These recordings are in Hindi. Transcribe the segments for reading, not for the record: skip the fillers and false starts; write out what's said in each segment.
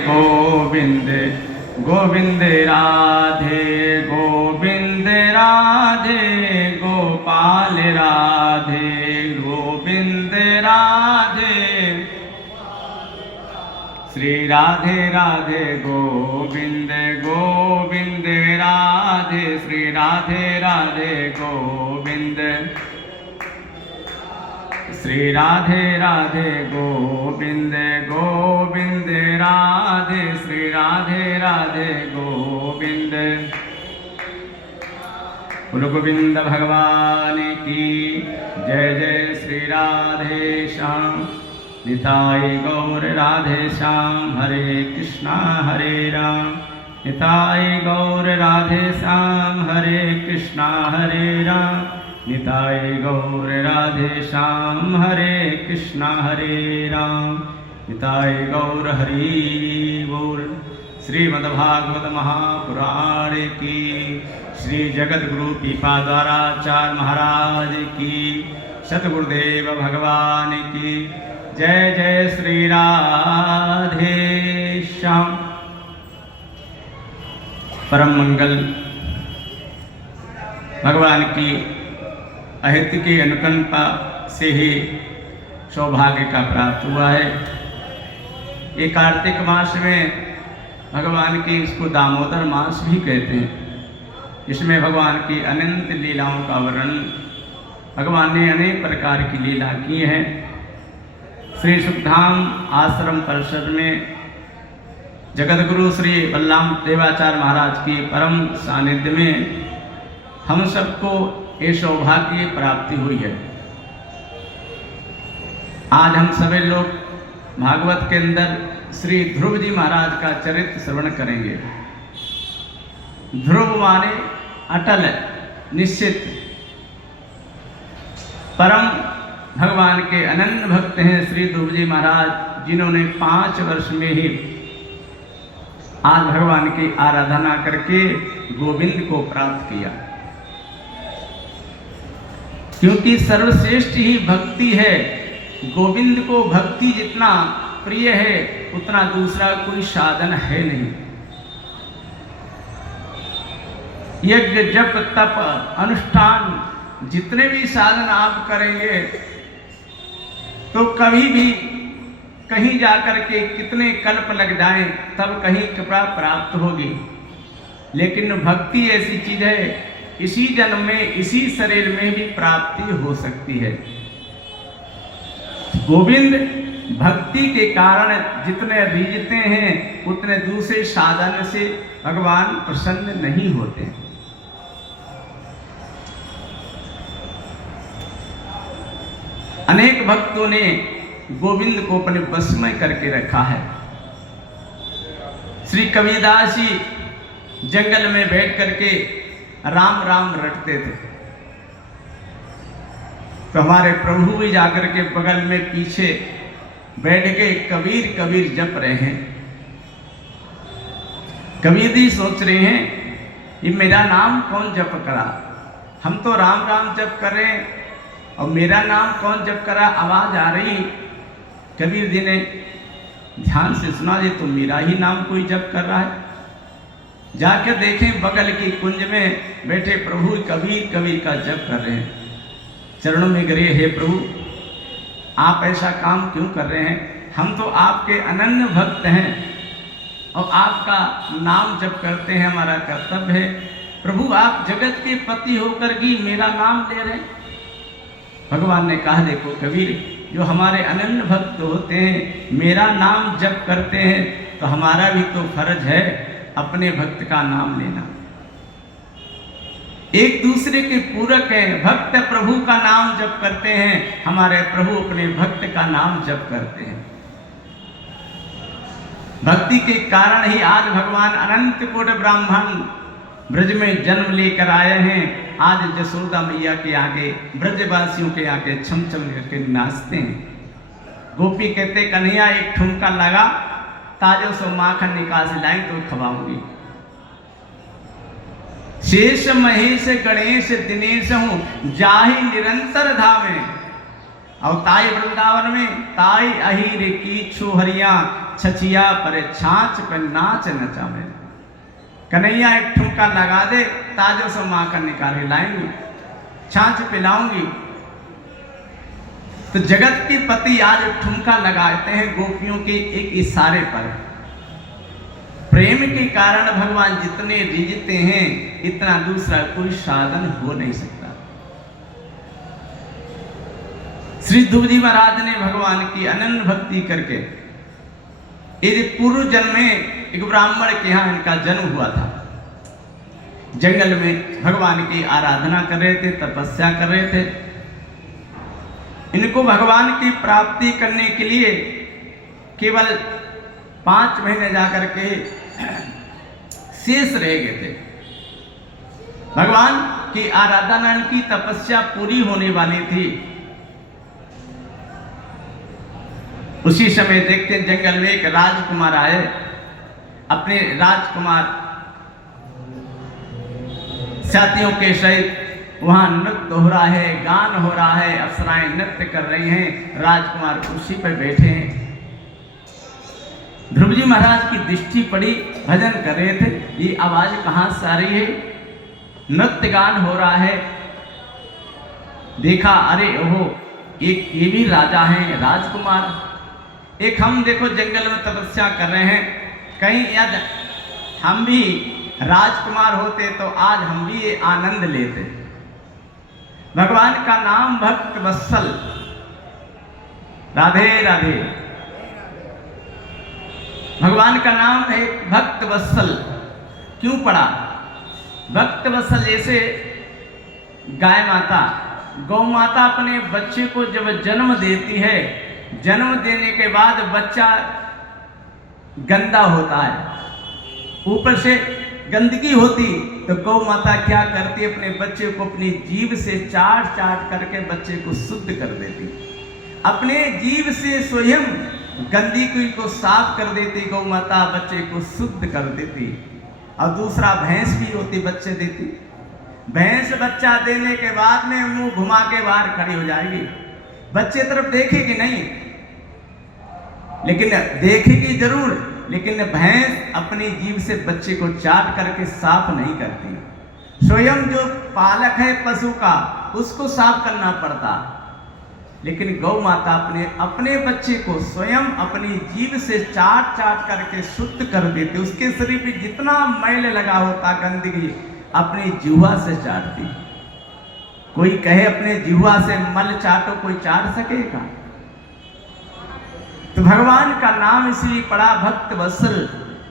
गोविंद गोविंद राधे गोविंद राधे गोपाल राधे गोविंद राधे श्री राधे राधे गोविंद गोविंद राधे श्री राधे राधे गोविंद श्री राधे राधे गोविंद गोविंद राधे श्री राधे राधे गोविंद। बोलो गोविंद भगवान की जय जय श्री राधे श्याम निताय गौर राधे श्याम हरे कृष्णा हरे राम निताय गौर राधे श्याम हरे कृष्णा हरे राम निताय गौर राधे श्याम हरे कृष्णा हरे राम निताय गौर हरि बोल। श्रीमद्भागवत महापुराण की श्री जगत गुरु पीपाद्वाराचार्य महाराज की सतगुरुदेव भगवान की जय जय श्री राधे श्याम। परम मंगल भगवान की अहित की अनुकंपा से ही सौभाग्य का प्राप्त हुआ है। ये कार्तिक मास में भगवान की इसको दामोदर मास भी कहते हैं। इसमें भगवान की अनंत लीलाओं का वर्णन भगवान ने अनेक प्रकार की लीला की है। श्री सुखधाम आश्रम परिषद में जगतगुरु श्री बलराम देवाचार्य महाराज की परम सानिध्य में हम सबको ये सौभाग्य प्राप्ति हुई है। आज हम सभी लोग भागवत के अंदर श्री ध्रुव जी महाराज का चरित्र श्रवण करेंगे। ध्रुव माने अटल निश्चित परम भगवान के अनन्य भक्त हैं श्री ध्रुव जी महाराज, जिन्होंने 5 वर्ष में ही आज भगवान की आराधना करके गोविंद को प्राप्त किया। क्योंकि सर्वश्रेष्ठ ही भक्ति है। गोविंद को भक्ति जितना प्रिय है उतना दूसरा कोई साधन है नहीं। यज्ञ जप तप अनुष्ठान जितने भी साधन आप करेंगे तो कभी भी कहीं जाकर के कितने कल्प लग जाएं तब कहीं कृपा प्राप्त होगी। लेकिन भक्ति ऐसी चीज है इसी जन्म में इसी शरीर में भी प्राप्ति हो सकती है। गोविंद भक्ति के कारण जितने रिझते हैं उतने दूसरे साधन से भगवान प्रसन्न नहीं होते। अनेक भक्तों ने गोविंद को अपने बस में करके रखा है। श्री कबीरदास जी जंगल में बैठ करके राम राम रटते थे तो हमारे प्रभु भी जाकर के बगल में पीछे बैठ के कबीर कबीर जप रहे हैं। कबीर जी सोच रहे हैं ये मेरा नाम कौन जप करा, हम तो राम राम जप कर रहे हैं और मेरा नाम कौन जप करा, आवाज आ रही। कबीर जी ने ध्यान से सुना, ये तो मेरा ही नाम कोई जप कर रहा है। जाकर देखें बगल की कुंज में बैठे प्रभु कबीर कबीर का जप कर रहे हैं। चरणों में गिरे, हे प्रभु आप ऐसा काम क्यों कर रहे हैं, हम तो आपके अनन्य भक्त हैं और आपका नाम जप करते हैं, हमारा कर्तव्य है। प्रभु आप जगत के पति होकर भी मेरा नाम ले रहे हैं। भगवान ने कहा देखो कबीर, जो हमारे अनन्य भक्त होते हैं मेरा नाम जप करते हैं तो हमारा भी तो फर्ज है अपने भक्त का नाम लेना। एक दूसरे के पूरक हैं। भक्त प्रभु का नाम जप करते हैं, हमारे प्रभु अपने भक्त का नाम जप करते हैं। भक्ति के कारण ही आज भगवान अनंत कोटि ब्राह्मण ब्रज में जन्म लेकर आए हैं। आज जसोदा मैया के आगे ब्रजवासियों के आगे छम छम करके नाचते हैं। गोपी कहते कन्हैया एक ठुमका लगा, ताजो सो माखन निकाल से लाई तो खवाऊंगी। शेष महेश गणेश दिनेश हूँ जाहि निरंतर धामे। और ताई वृंदावन में ताई अहिर की छुहरिया छछिया पर छाछ पे नाच नचावे। कन्हैया एक ठुमका लगा दे, ताजों से माँ का निकाल लाएंगी, छाछ पिलाऊंगी। तो जगत के पति आज ठुमका लगाते हैं गोपियों के एक इशारे पर। प्रेम के कारण भगवान जितने रिझते हैं, इतना दूसरा कोई साधन हो नहीं सकता। श्री ध्रुव जी महाराज ने भगवान की अनन्य भक्ति करके, यदि पूर्व जन्म में एक ब्राह्मण के यहाँ इनका जन्म हुआ था, जंगल में भगवान की आराधना कर रहे थे, तपस्या कर रहे थे। इनको भगवान की प्राप्ति करने के लिए केवल 5 महीने जाकर के शेष रह गए थे। भगवान की आराधना की तपस्या पूरी होने वाली थी। उसी समय देखते जंगल में एक राजकुमार आए, अपने राजकुमार साथियों के सहित वहां नृत्य हो रहा है, गान हो रहा है, अप्सराएं नृत्य कर रही हैं, राजकुमार कुर्सी पर बैठे हैं। ध्रुव जी महाराज की दृष्टि पड़ी, भजन कर रहे थे, ये आवाज कहां से आ रही है, नृत्य गान हो रहा है। देखा, अरे ओहो, एक ये भी राजा हैं, राजकुमार। एक हम देखो जंगल में तपस्या कर रहे हैं, कहीं यदि हम भी राजकुमार होते तो आज हम भी ये आनंद लेते। भगवान का नाम भक्त वत्सल, राधे राधे। भगवान का नाम है भक्त वत्सल। क्यों पड़ा भक्त वत्सल? जैसे गाय माता, गौ माता अपने बच्चे को जब जन्म देती है, जन्म देने के बाद बच्चा गंदा होता है, ऊपर से गंदगी होती, तो गौ माता क्या करती, अपने बच्चे को अपनी जीभ से चाट चाट करके बच्चे को शुद्ध कर देती। अपने जीभ से स्वयं गंदगी को साफ कर देती गौ माता, बच्चे को शुद्ध कर देती। और दूसरा भैंस भी होती, बच्चे देती। भैंस बच्चा देने के बाद में मुंह घुमा के बाहर खड़ी हो जाएगी, बच्चे तरफ देखेगी नहीं, लेकिन देखेगी जरूर, लेकिन भैंस अपनी जीभ से बच्चे को चाट करके साफ नहीं करती। स्वयं जो पालक है पशु का, उसको साफ करना पड़ता, लेकिन गौ माता अपने बच्चे को स्वयं अपनी जीभ से चाट चाट करके शुद्ध कर देती। उसके शरीर पे जितना मैल लगा होता, गंदगी, अपनी जिह्वा से चाटती। कोई कहे अपने जिह्वा से मल चाटो, कोई चाट सकेगा? तो भगवान का नाम इसलिए पड़ा भक्त वत्सल।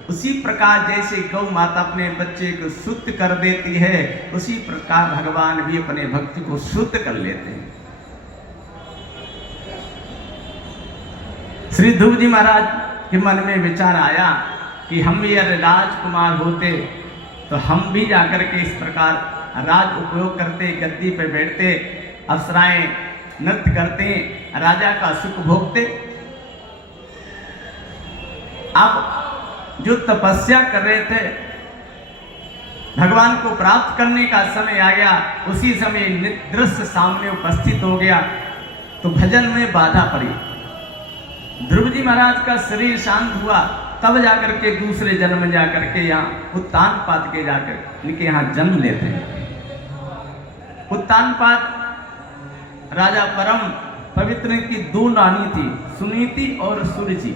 उसी प्रकार जैसे गौ माता अपने बच्चे को शुद्ध कर देती है, उसी प्रकार भगवान भी अपने भक्त को शुद्ध कर लेते हैं। श्री ध्रुव जी महाराज के मन में विचार आया कि हम भी यदि राजकुमार होते तो हम भी जाकर के इस प्रकार राज उपयोग करते, गद्दी पे बैठते, अप्सराएं नृत्य करते, राजा का सुख भोगते। अब जो तपस्या कर रहे थे, भगवान को प्राप्त करने का समय आ गया, उसी समय दृश्य सामने उपस्थित हो गया, तो भजन में बाधा पड़ी। ध्रुव जी महाराज का शरीर शांत हुआ, तब जाकर के दूसरे जन्म में जाकर के यहाँ उत्तानपाद के जाकर इनके यहाँ जन्म लेते हैं। उत्तानपाद राजा परम पवित्र की 2 रानी थी, सुनीति और सुरुचि।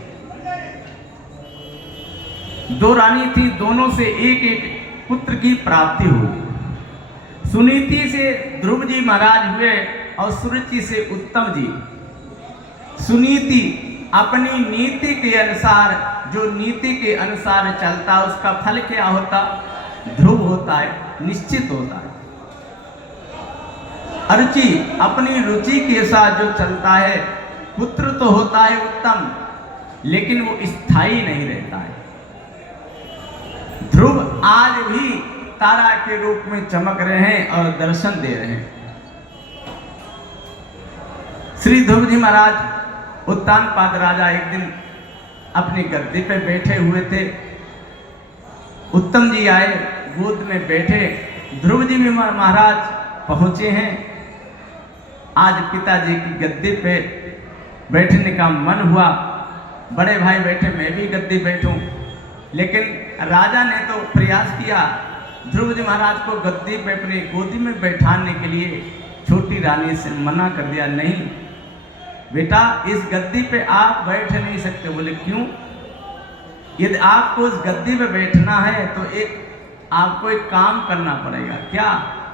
2 रानी थी, दोनों से एक एक पुत्र की प्राप्ति हुई। सुनीति से ध्रुव जी महाराज हुए और सुरुचि से उत्तम जी। सुनीति अपनी नीति के अनुसार, जो नीति के अनुसार चलता, उसका फल क्या होता? ध्रुव होता है, निश्चित होता है। अरुचि अपनी रुचि के साथ जो चलता है, पुत्र तो होता है उत्तम, लेकिन वो स्थायी नहीं रहता है। ध्रुव आज भी तारा के रूप में चमक रहे हैं और दर्शन दे रहे हैं। श्री ध्रुव जी महाराज उत्तानपाद राजा एक दिन अपनी गद्दी पे बैठे हुए थे। उत्तम जी आए, गोद में बैठे। ध्रुव जी भी महाराज पहुंचे हैं। आज पिताजी की गद्दी पे बैठने का मन हुआ, बड़े भाई बैठे मैं भी गद्दी बैठूं। लेकिन राजा ने तो प्रयास किया, ध्रुव जी महाराज को गद्दी पे अपनी गोदी में बैठाने के लिए छोटी रानी से मना कर दिया, नहीं बेटा इस गद्दी पे आप बैठ नहीं सकते। बोले क्यों? यदि आपको इस गद्दी पे बैठना है तो आपको एक काम करना पड़ेगा। क्या?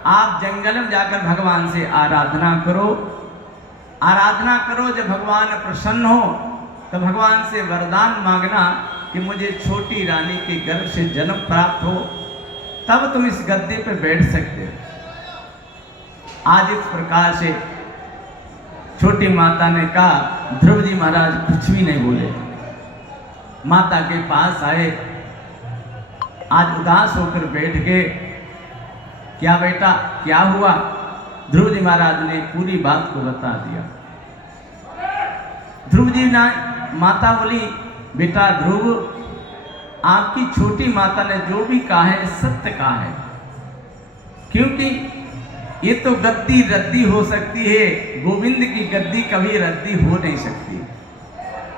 आप जंगल में जाकर भगवान से आराधना करो। आराधना करो, जब भगवान प्रसन्न हो तो भगवान से वरदान मांगना कि मुझे छोटी रानी के गर्भ से जन्म प्राप्त हो, तब तुम इस गद्दी पे बैठ सकते हो। आज इस प्रकार से छोटी माता ने कहा। ध्रुव जी महाराज कुछ भी नहीं बोले, माता के पास आए, आज उदास होकर बैठ गए। क्या बेटा क्या हुआ? ध्रुव जी महाराज ने पूरी बात को बता दिया। ध्रुव जी ना माता बोली, बेटा ध्रुव आपकी छोटी माता ने जो भी कहा है सत्य कहा है, क्योंकि ये तो गद्दी रद्दी हो सकती है, गोविंद की गद्दी कभी रद्दी हो नहीं सकती।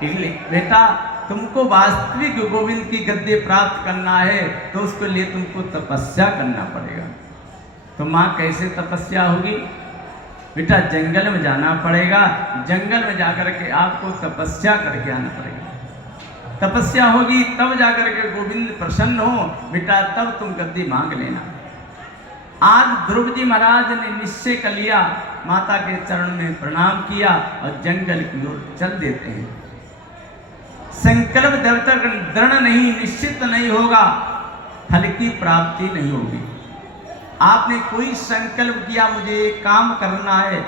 इसलिए बेटा तुमको वास्तविक गोविंद की गद्दी प्राप्त करना है तो उसके लिए तुमको तपस्या करना पड़ेगा। तो माँ कैसे तपस्या होगी? बेटा जंगल में जाना पड़ेगा, जंगल में जाकर के आपको तपस्या करके आना पड़ेगा। तपस्या होगी तब जाकर के गोविंद प्रसन्न हो, बेटा तब तुम गद्दी मांग लेना। आज ध्रुव जी महाराज ने निश्चय कर लिया, माता के चरण में प्रणाम किया और जंगल की ओर चल देते हैं। संकल्प जब तक दृढ़ नहीं, निश्चित नहीं होगा, फल की प्राप्ति नहीं होगी। आपने कोई संकल्प किया मुझे काम करना है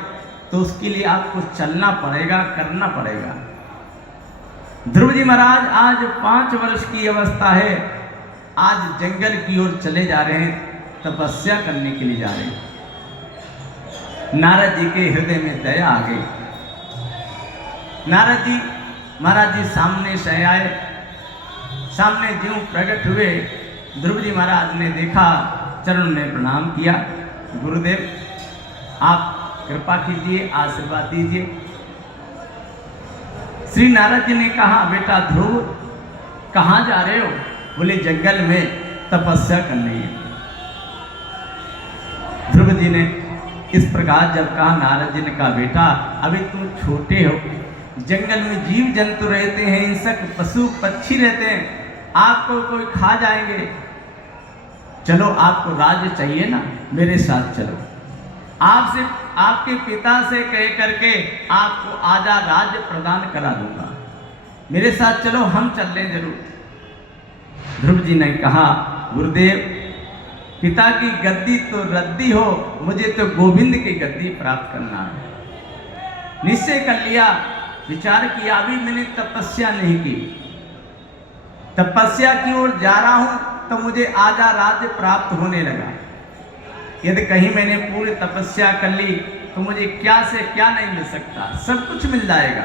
तो उसके लिए आपको चलना पड़ेगा, करना पड़ेगा। ध्रुव जी महाराज आज 5 वर्ष की अवस्था है, आज जंगल की ओर चले जा रहे हैं, तपस्या करने के लिए जा रहे हैं। नारद जी के हृदय में दया आ गई। नारद जी महाराज जी सामने से आए, सामने ज्यों प्रकट हुए, ध्रुव जी महाराज ने देखा, चरण में प्रणाम किया। गुरुदेव आप कृपा कीजिए, आशीर्वाद दीजिए। श्री नारद जी ने कहा, बेटा ध्रुव कहाँ जा रहे हो? बोले जंगल में तपस्या करने है। ध्रुव जी ने इस प्रकार जब कहा, नारद जी ने कहा, बेटा अभी तुम छोटे हो, जंगल में जीव जंतु रहते हैं, इंसेक्ट पशु पक्षी रहते हैं, आपको कोई खा जाएंगे। चलो आपको राज्य चाहिए ना, मेरे साथ चलो, आपसे आपके पिता से कह करके आपको आजा राज्य प्रदान करा दूंगा, मेरे साथ चलो, हम चल लें जरूर। ध्रुव जी ने कहा, गुरुदेव पिता की गद्दी तो रद्दी हो, मुझे तो गोविंद की गद्दी प्राप्त करना है। निश्चय कर लिया, विचार किया, अभी मैंने तपस्या नहीं की, तपस्या की ओर जा रहा हूं तो मुझे आजा राज्य प्राप्त होने लगा। यदि कहीं मैंने पूरी तपस्या कर ली तो मुझे क्या से क्या नहीं मिल सकता, सब कुछ मिल जाएगा।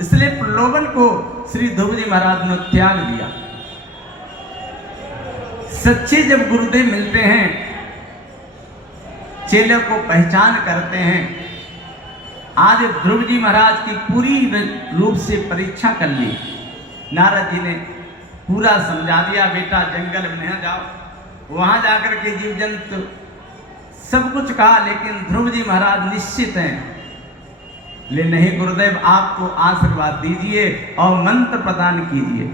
इसलिए प्रलोभन को श्री ध्रुव जी महाराज ने त्याग दिया। सच्चे जब गुरुदेव मिलते हैं, चेले को पहचान करते हैं। आज ध्रुव जी महाराज की पूरी रूप से परीक्षा कर ली। नारद जी ने पूरा समझा दिया, बेटा जंगल में न जाओ, वहां जाकर के जीव जंतु सब कुछ कहा, लेकिन ध्रुव जी महाराज निश्चित हैं। ले नहीं गुरुदेव, आपको आशीर्वाद दीजिए और मंत्र प्रदान कीजिए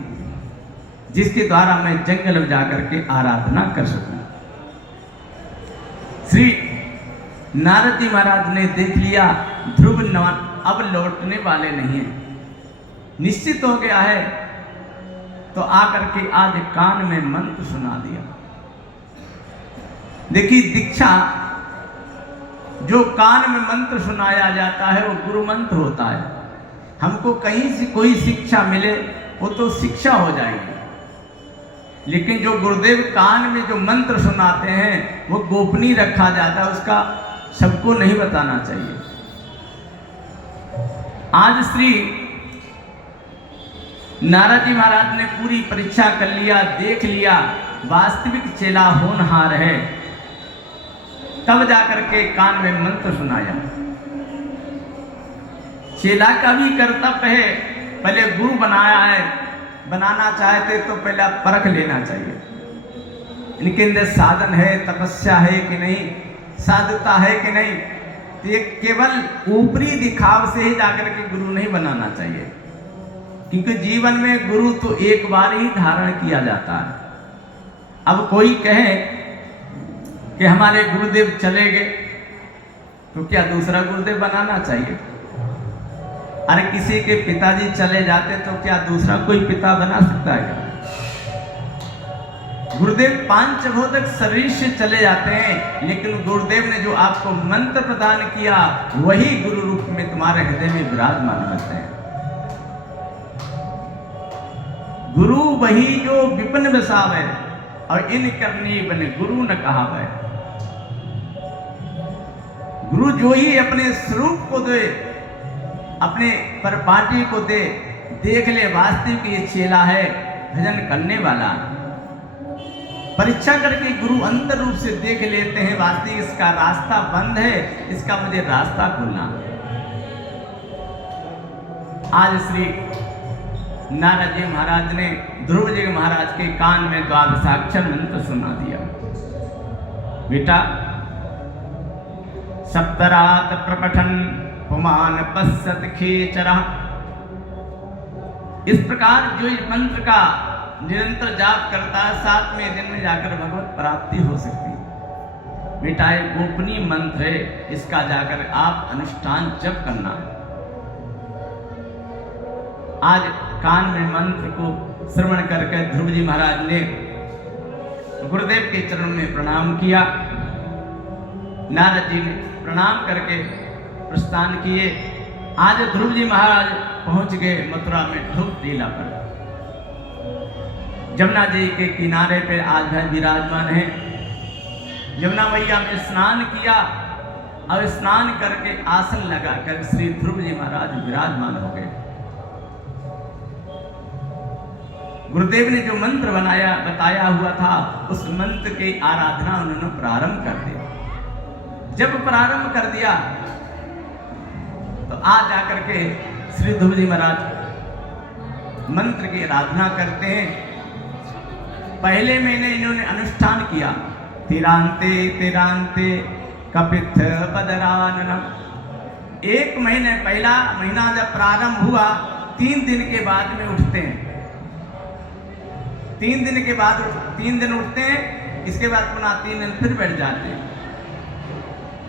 जिसके द्वारा मैं जंगल में जाकर के आराधना कर सकूं। श्री नारद जी महाराज ने देख लिया ध्रुव अब लौटने वाले नहीं हैं, निश्चित हो गया है, तो आकर के आज कान में मंत्र सुना दिया। देखिए दीक्षा, जो कान में मंत्र सुनाया जाता है वो गुरु मंत्र होता है। हमको कहीं से कोई शिक्षा मिले वो तो शिक्षा हो जाएगी, लेकिन जो गुरुदेव कान में जो मंत्र सुनाते हैं वो गोपनीय रखा जाता है, उसका सबको नहीं बताना चाहिए। आज श्री नारद जी महाराज ने पूरी परीक्षा कर लिया, देख लिया वास्तविक चेला होनहार है, तब जाकर के कान में मंत्र सुनाया। चेला का भी कर्तव्य है पहले गुरु बनाया है, बनाना चाहते तो पहले परख लेना चाहिए इनके अंदर साधन है, तपस्या है कि नहीं, साधुता है कि नहीं। तो ये केवल ऊपरी दिखाव से ही जाकर के गुरु नहीं बनाना चाहिए, क्योंकि जीवन में गुरु तो एक बार ही धारण किया जाता है। अब कोई कहे कि हमारे गुरुदेव चले गए, तो क्या दूसरा गुरुदेव बनाना चाहिए? अरे किसी के पिताजी चले जाते तो क्या दूसरा कोई पिता बना सकता है? गुरुदेव पांचभौतिक शरीर से चले जाते हैं, लेकिन गुरुदेव ने जो आपको मंत्र प्रदान किया वही गुरु रूप में तुम्हारे हृदय में विराजमान होते हैं। गुरु वही जो विपिन बसावे और इन करनी बने गुरु न कहावे। गुरु जो ही अपने स्वरूप को दे, अपने परपाटी को दे, देख ले वास्तविक ये चेला है, भजन करने वाला। परीक्षा करके गुरु अंतर रूप से देख लेते हैं, वास्तविक इसका रास्ता बंद है, इसका मुझे रास्ता खोलना। आज श्री नारद जी महाराज ने ध्रुव जी महाराज के कान में द्वादशाक्षर मंत्र सुना दिया। बेटा, सप्तरात प्रपठन पुमान पश्यत खेचरा। इस प्रकार जो इस मंत्र का निरंतर जाप करता है, 7वें दिन में जाकर भगवत प्राप्ति हो सकती है। बेटा, एक गोपनीय मंत्र है, इसका जाकर आप अनुष्ठान जप करना है। आज कान में मंत्र को श्रवण करके ध्रुव जी महाराज ने गुरुदेव के चरणों में प्रणाम किया। नारद जी ने प्रणाम करके प्रस्थान किए। आज ध्रुव जी महाराज पहुंच गए मथुरा में ढूप टीला पर। यमुना जी के किनारे पे आज है विराजमान है। यमुना मैया में स्नान किया और स्नान करके आसन लगाकर श्री ध्रुव जी महाराज विराजमान हो गए। गुरुदेव ने जो मंत्र बताया हुआ था, उस मंत्र की आराधना उन्होंने प्रारंभ कर दिया। जब प्रारंभ कर दिया तो आज जाकर के श्री ध्रुव जी महाराज मंत्र की आराधना करते हैं। पहले महीने इन्होंने अनुष्ठान किया, तिरांते तिरांते कपित बदराननम। 1 महीने, पहला महीना जब प्रारंभ हुआ, 3 दिन के बाद में उठते हैं। 3 दिन के बाद 3 दिन उठते हैं, इसके बाद पुनः 3 दिन फिर बैठ जाते हैं।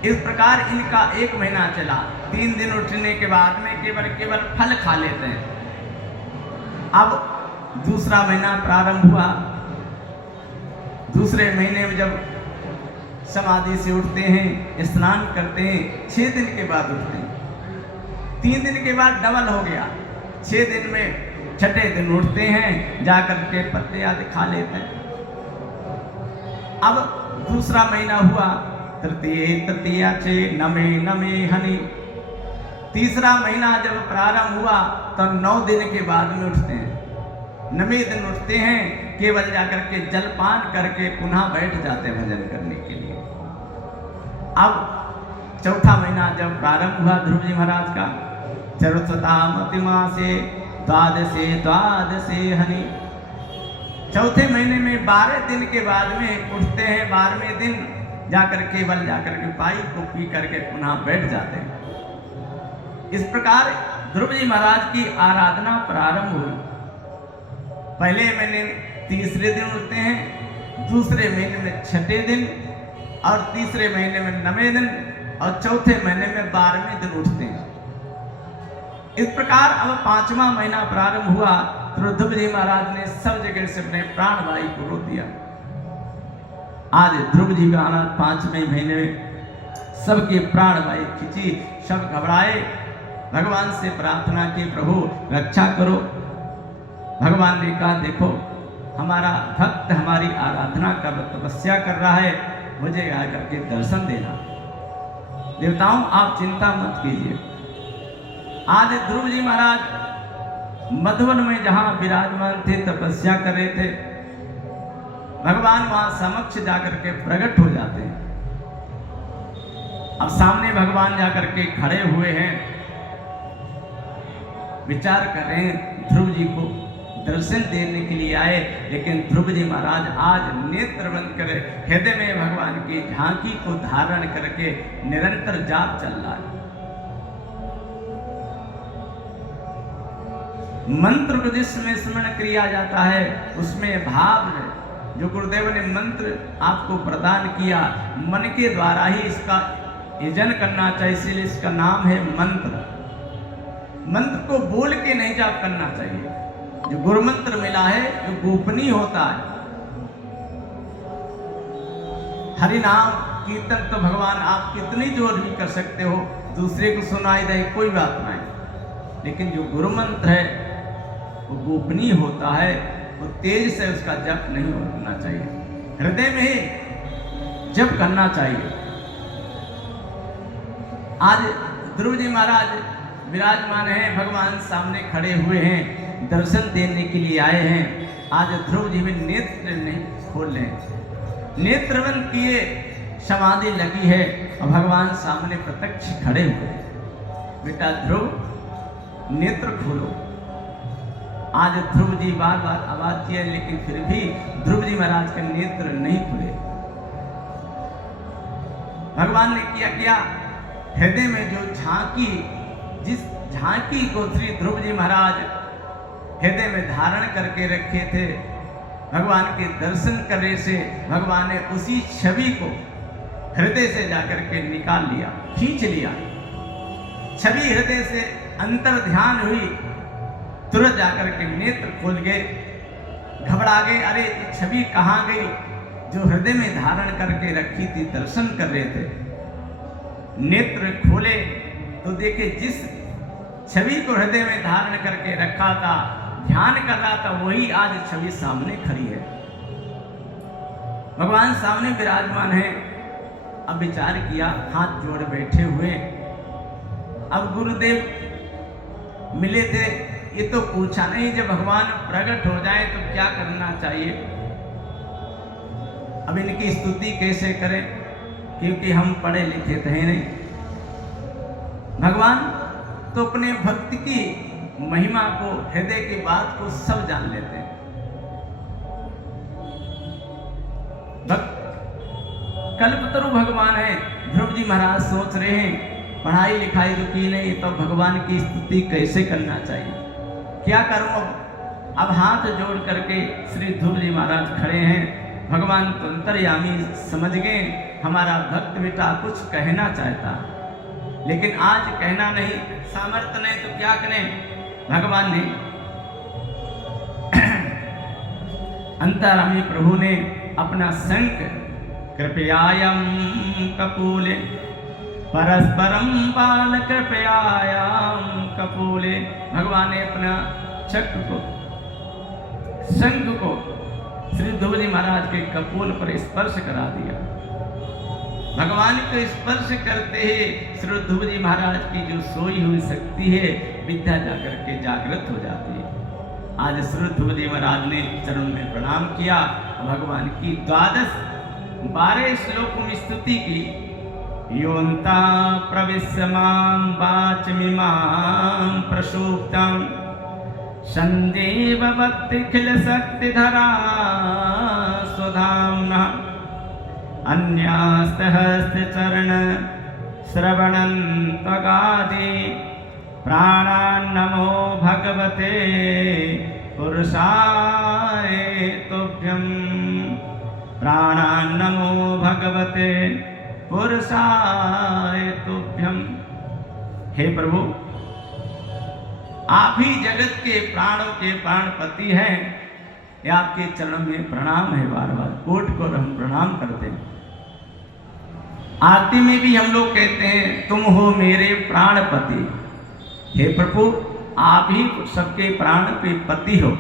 इस प्रकार इनका 1 महीना चला। 3 दिन उठने के बाद में केवल फल खा लेते हैं। अब दूसरा महीना प्रारंभ हुआ। दूसरे महीने में जब समाधि से उठते हैं, स्नान करते हैं, 6 दिन के बाद उठते हैं। 3 दिन के बाद डबल हो गया, 6 दिन में 6ठे दिन उठते हैं, जाकर के पत्ते आदि खा लेते हैं। अब दूसरा महीना हुआ, तृतीया चे नमे नमे हनि। तीसरा महीना जब प्रारंभ हुआ तो 9 दिन के बाद में उठते हैं। 9वें दिन उठते हैं, केवल जाकर के जलपान करके पुनः बैठ जाते हैं भजन करने के लिए। अब चौथा महीना जब प्रारंभ हुआ ध्रुव जी महाराज का, चतुर्थामतिमासे द्वादशे हनि। चौथे महीने में 12 दिन के बाद में उठते हैं। 12वें दिन जाकर के पाई को पी करके पुनः बैठ जाते हैं। इस प्रकार ध्रुव जी महाराज की आराधना प्रारंभ हुई। पहले महीने 3रे दिन उठते हैं, दूसरे महीने में 6ठे दिन, और तीसरे महीने में 9वें दिन, और चौथे महीने में 12वें दिन उठते हैं। इस प्रकार अब 5वां महीना प्रारंभ हुआ तो ध्रुव जी महाराज ने सब जगह से अपने प्राणवायु को रोक दिया। आज ध्रुव जी महाराज 5वें महीने में सबके प्राणवायु खींची, सब घबराए, भगवान से प्रार्थना की, प्रभु रक्षा करो। भगवान ने कहा, देखो हमारा भक्त हमारी आराधना का तपस्या कर रहा है, मुझे आकर के दर्शन देना। देवताओं, आप चिंता मत कीजिए। आज ध्रुव जी महाराज मधुवन में जहां विराजमान थे, तपस्या कर रहे थे, भगवान वहां समक्ष जाकर के प्रकट हो जाते हैं। अब सामने भगवान जाकर के खड़े हुए हैं। विचार कर रहे हैं, ध्रुव जी को दर्शन देने के लिए आए, लेकिन ध्रुव जी महाराज आज नेत्र बंद कर हृदय में भगवान की झांकी को धारण करके निरंतर जाप चल रहा है। मंत्र को जिसमें स्मरण किया जाता है उसमें भाव है। जो गुरुदेव ने मंत्र आपको प्रदान किया, मन के द्वारा ही इसका यजन करना चाहिए, इसलिए इसका नाम है मंत्र। मंत्र को बोल के नहीं जाप करना चाहिए। जो गुरु मंत्र मिला है जो गोपनीय होता है। हरि नाम कीर्तन तो भगवान आप कितनी जोर भी कर सकते हो, दूसरे को सुनाई दे कोई बात नहीं, लेकिन जो गुरु मंत्र है वो गोपनीय होता है, वो तेज से उसका जप नहीं होना चाहिए, हृदय में ही जप करना चाहिए। आज ध्रुव जी महाराज विराजमान हैं, भगवान सामने खड़े हुए हैं, दर्शन देने के लिए आए हैं। आज ध्रुव जी में नेत्र नहीं खोल रहे, नेत्र बंद किए, समाधि लगी है और भगवान सामने प्रत्यक्ष खड़े हुए हैं। बेटा ध्रुव नेत्र खोलो। आज ध्रुव जी बार बार आवाज किए, लेकिन फिर भी ध्रुव जी महाराज के नेत्र नहीं खुले। भगवान ने किया हृदय में जो झांकी, जिस झांकी को श्री ध्रुव जी महाराज हृदय में धारण करके रखे थे, भगवान के दर्शन करने से भगवान ने उसी छवि को हृदय से जाकर के निकाल लिया, खींच लिया। छवि हृदय से अंतर ध्यान हुई, तुरंत जाकर के नेत्र खोल गए, घबरा गए, अरे छवि कहाँ गई जो हृदय में धारण करके रखी थी, दर्शन कर रहे थे। नेत्र खोले तो देखे जिस छवि को हृदय में धारण करके रखा था, ध्यान कर रहा था, वही आज छवि सामने खड़ी है। भगवान सामने विराजमान है। अब विचार किया, हाथ जोड़ बैठे हुए। अब गुरुदेव मिले थे, ये तो पूछा नहीं, जब भगवान प्रकट हो जाए तो क्या करना चाहिए, अब इनकी स्तुति कैसे करें, क्योंकि हम पढ़े लिखे तो हैं नहीं। भगवान तो अपने भक्त की महिमा को, हृदय की बात को सब जान लेते हैं। कल्पतरु भगवान है। ध्रुव जी महाराज सोच रहे हैं पढ़ाई लिखाई तो की नहीं, तो भगवान की स्तुति कैसे करना चाहिए, क्या करूं। अब हाथ जोड़ करके श्री ध्रुव जी महाराज खड़े हैं। भगवान तो अंतर्यामी समझ गए, हमारा भक्त बेटा कुछ कहना चाहता, लेकिन आज कहना नहीं, सामर्थ्य नहीं, तो क्या करें। भगवान ने अंतर्यामी प्रभु ने अपना शंख कृपयायम कपूले परस्परम बाल कृपयायाम कपूले, भगवान ने अपना चक्र को, शंख को श्री ध्रुव जी महाराज के कपोल पर स्पर्श करा दिया। भगवान को स्पर्श करते ही श्री ध्रुव जी महाराज की जो सोई हुई शक्ति है, विद्या जाकर के जागृत हो जाती है। आज श्री ध्रुव जी महाराज ने चरण में प्रणाम किया, भगवान की 12 श्लोकों में स्तुति की। योन्ता प्रविश्य मां वाचमिमां प्रसूक्तं संदेव भक्तिखिल शक्तिधरा स्वधाम्ना अन्यास्तहस्तचरण श्रवणं त्वगादि प्राणान्नमो भगवते पुरुषाय तुभ्यं, प्राणान्नमो भगवते पुरुषाय तुभ्यं। हे प्रभु, आप ही जगत के प्राणों के प्राणपति हैं, ये आपके चरणों में प्रणाम है। बार बार कोट को हम प्रणाम करते हैं। आरती में भी हम लोग कहते हैं तुम हो मेरे प्राणपति। हे प्रभु, आप ही सबके प्राण के पति हो।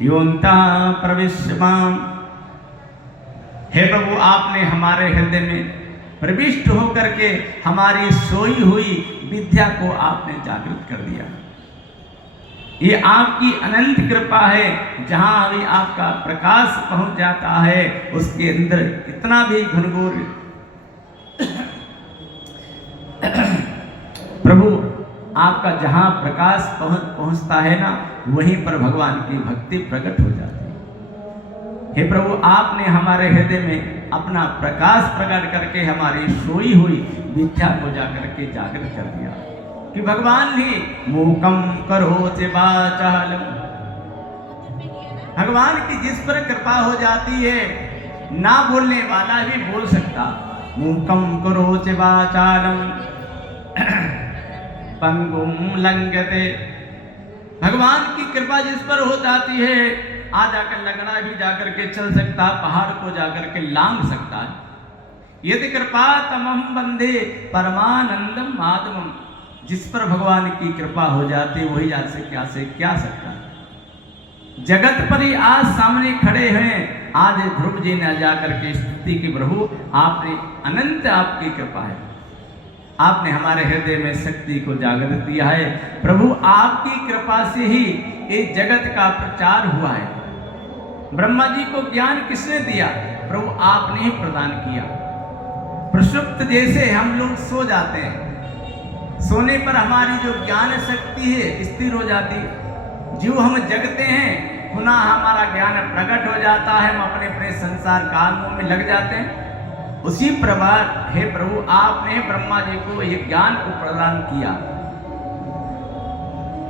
योन्ता प्रविश्य मां, हे प्रभु, आपने हमारे हृदय में प्रविष्ट होकर के हमारी सोई हुई विद्या को आपने जागृत कर दिया। ये आपकी अनंत कृपा है। जहां भी आपका प्रकाश पहुंच जाता है, उसके अंदर इतना भी घनघोर प्रभु आपका जहाँ प्रकाश पहुँचता है ना, वहीं पर भगवान की भक्ति प्रकट हो जाती है। हे प्रभु, आपने हमारे हृदय में अपना प्रकाश प्रकट करके हमारी सोई हुई विद्या को जाकर के जागृत कर दिया कि भगवान ही मूकम करोति वाचालम। भगवान की जिस पर कृपा हो जाती है, ना बोलने वाला भी बोल सकता। मूकम करोति वाचालम पंगुम लंघते। भगवान की कृपा जिस पर हो जाती है, आ जाकर लगड़ा भी जाकर के चल सकता, पहाड़ को जाकर के लांघ सकता है। यदि कृपा तमहम बंदे परमानंदम माधवम। जिस पर भगवान की कृपा हो जाती है, वही से क्या सकता है। जगत पर ही आज सामने खड़े हैं। आज ध्रुव जी ने जाकर के स्तुति की, प्रभु आपने अनंत आपकी कृपा है, आपने हमारे हृदय में शक्ति को जागृत किया है। प्रभु आपकी कृपा से ही इस जगत का प्रचार हुआ है। ब्रह्मा जी को ज्ञान किसने दिया? प्रभु आपने ही प्रदान किया। प्रसुप्त जैसे हम लोग सो जाते हैं, सोने पर हमारी जो ज्ञान शक्ति है स्थिर हो जाती है। जो हम जगते हैं, पुनः हमारा ज्ञान प्रकट हो जाता है, हम अपने अपने संसार कामों में लग जाते हैं। उसी प्रकार हे प्रभु, आपने ब्रह्मा जी को ये ज्ञान को प्रदान किया।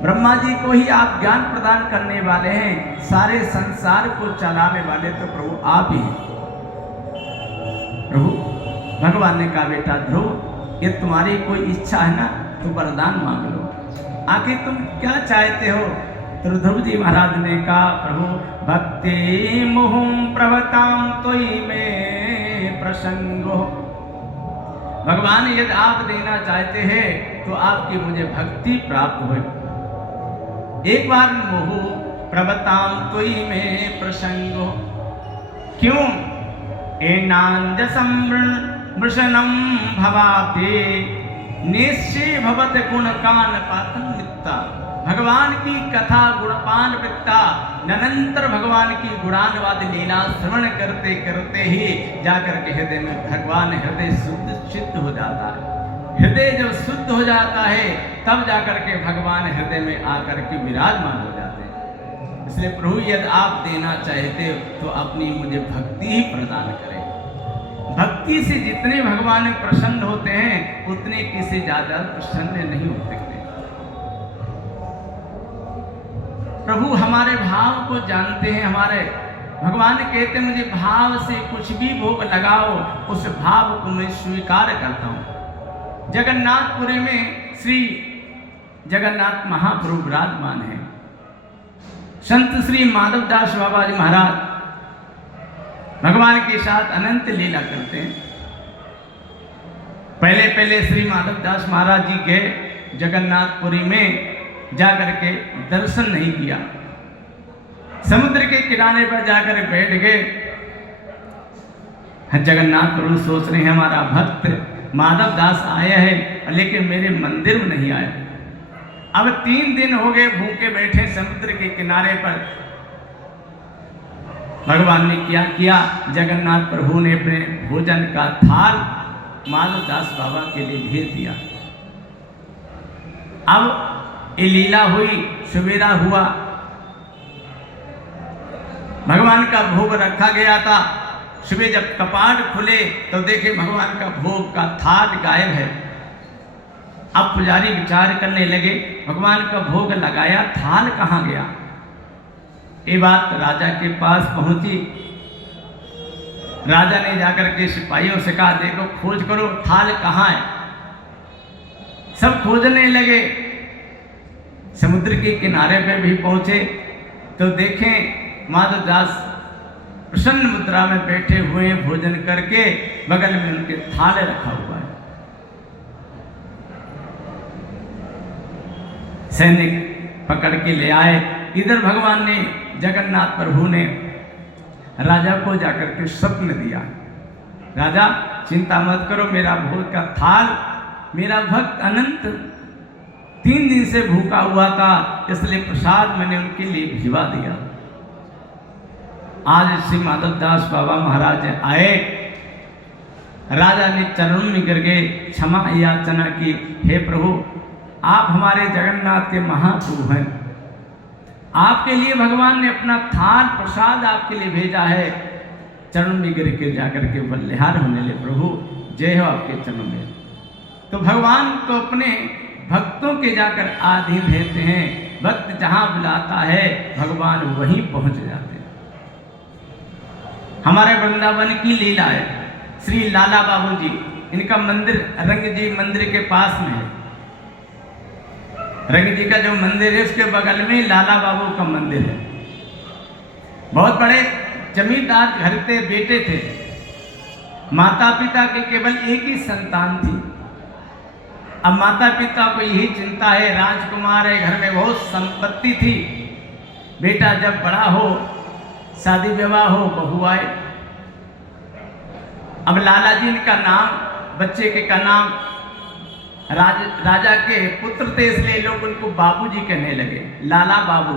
ब्रह्मा जी को ही आप ज्ञान प्रदान करने वाले हैं, सारे संसार को चलाने वाले तो प्रभु आप ही हैं। प्रभु भगवान ने कहा, बेटा ध्रुव, ये तुम्हारी कोई इच्छा है ना, तो वरदान मांग लो। आखिर तुम क्या चाहते हो? तो ध्रुव जी महाराज ने कहा, प्रभु भक्ति मुहुम प्रवताम तोई में प्रसंगो। भगवान यदि आप देना चाहते हैं तो आपकी मुझे भक्ति प्राप्त हो। एक बार मोहु प्रवताम तोई में प्रसंगो। क्यों? एनांजसम वृषणम भवापे निश्चय भवत गुण कान पातन मित्ता। भगवान की कथा गुणपान वृत्ता, निरंतर भगवान की गुणानुवाद लीला श्रवण करते करते ही जाकर के हृदय में भगवान हृदय शुद्ध सिद्ध हो जाता है। हृदय जब शुद्ध हो जाता है, तब जाकर के भगवान हृदय में आकर के विराजमान हो जाते हैं। इसलिए प्रभु यदि आप देना चाहते हो तो अपनी मुझे भक्ति ही प्रदान करें। भक्ति से जितने भगवान प्रसन्न होते हैं, उतने किसी ज्यादा प्रसन्न नहीं होते। प्रभु हमारे भाव को जानते हैं। हमारे भगवान कहते, मुझे भाव से कुछ भी भोग लगाओ, उस भाव को मैं स्वीकार करता हूँ। जगन्नाथपुरी में श्री जगन्नाथ महाप्रभु विराजमान है। संत श्री माधवदास बाबा जी महाराज भगवान के साथ अनंत लीला करते हैं। पहले श्री माधवदास महाराज जी गए जगन्नाथपुरी में, जाकर के दर्शन नहीं किया। समुद्र के किनारे पर जाकर बैठ गए। जगन्नाथ प्रभु सोच रहे हैं, हमारा भक्त माधवदास आया है लेकिन मेरे मंदिर में नहीं आया। अब 3 दिन हो गए भूखे बैठे समुद्र के किनारे पर। भगवान ने क्या किया? जगन्नाथ प्रभु ने अपने भोजन का थाल माधवदास बाबा के लिए भेज दिया। अब ये लीला हुई, सवेरा हुआ, भगवान का भोग रखा गया था। सुबह जब कपाट खुले तो देखे भगवान का भोग का थाल गायब है। अब पुजारी विचार करने लगे, भगवान का भोग लगाया, थाल कहाँ गया? ये बात राजा के पास पहुंची। राजा ने जाकर के सिपाहियों से कहा, देखो खोज करो, थाल कहाँ है। सब खोजने लगे। समुद्र के किनारे पे भी पहुंचे तो देखें माधवदास प्रसन्न मुद्रा में बैठे हुए भोजन करके, बगल में उनके थाल रखा हुआ है। सैनिक पकड़ के ले आए। इधर भगवान ने, जगन्नाथ प्रभु ने राजा को जाकर के स्वप्न दिया, राजा चिंता मत करो, मेरा भोग का थाल मेरा भक्त अनंत 3 दिन से भूखा हुआ था, इसलिए प्रसाद मैंने उनके लिए भिजवा दिया। आज श्री माधवदास बाबा महाराज आए, राजा ने चरणों में गिर गए, क्षमा याचना की, हे प्रभु आप हमारे जगन्नाथ के महाप्रभु हैं। आपके लिए भगवान ने अपना थाल प्रसाद आपके लिए भेजा है। चरण में गिर के जाकर के बल्लेहार होने ले, प्रभु जय हो आपके चरणों में। तो भगवान तो अपने भक्तों के जाकर आधीन रहते हैं। भक्त जहां बुलाता है भगवान वहीं पहुंच जाते हैं। हमारे वृंदावन की लीला है। श्री लाला बाबू जी, इनका मंदिर रंग जी मंदिर के पास में है। रंग जी का जो मंदिर है उसके बगल में लाला बाबू का मंदिर है। बहुत बड़े जमींदार घर के बेटे थे। माता पिता के केवल एक ही संतान थी। अब माता पिता को यही चिंता है, राजकुमार है, घर में बहुत संपत्ति थी, बेटा जब बड़ा हो, शादी विवाह हो, बहू आए। अब लाला जी का नाम, बच्चे के का नाम राजा के पुत्र थे, इसलिए लोग उनको बाबूजी कहने लगे, लाला बाबू।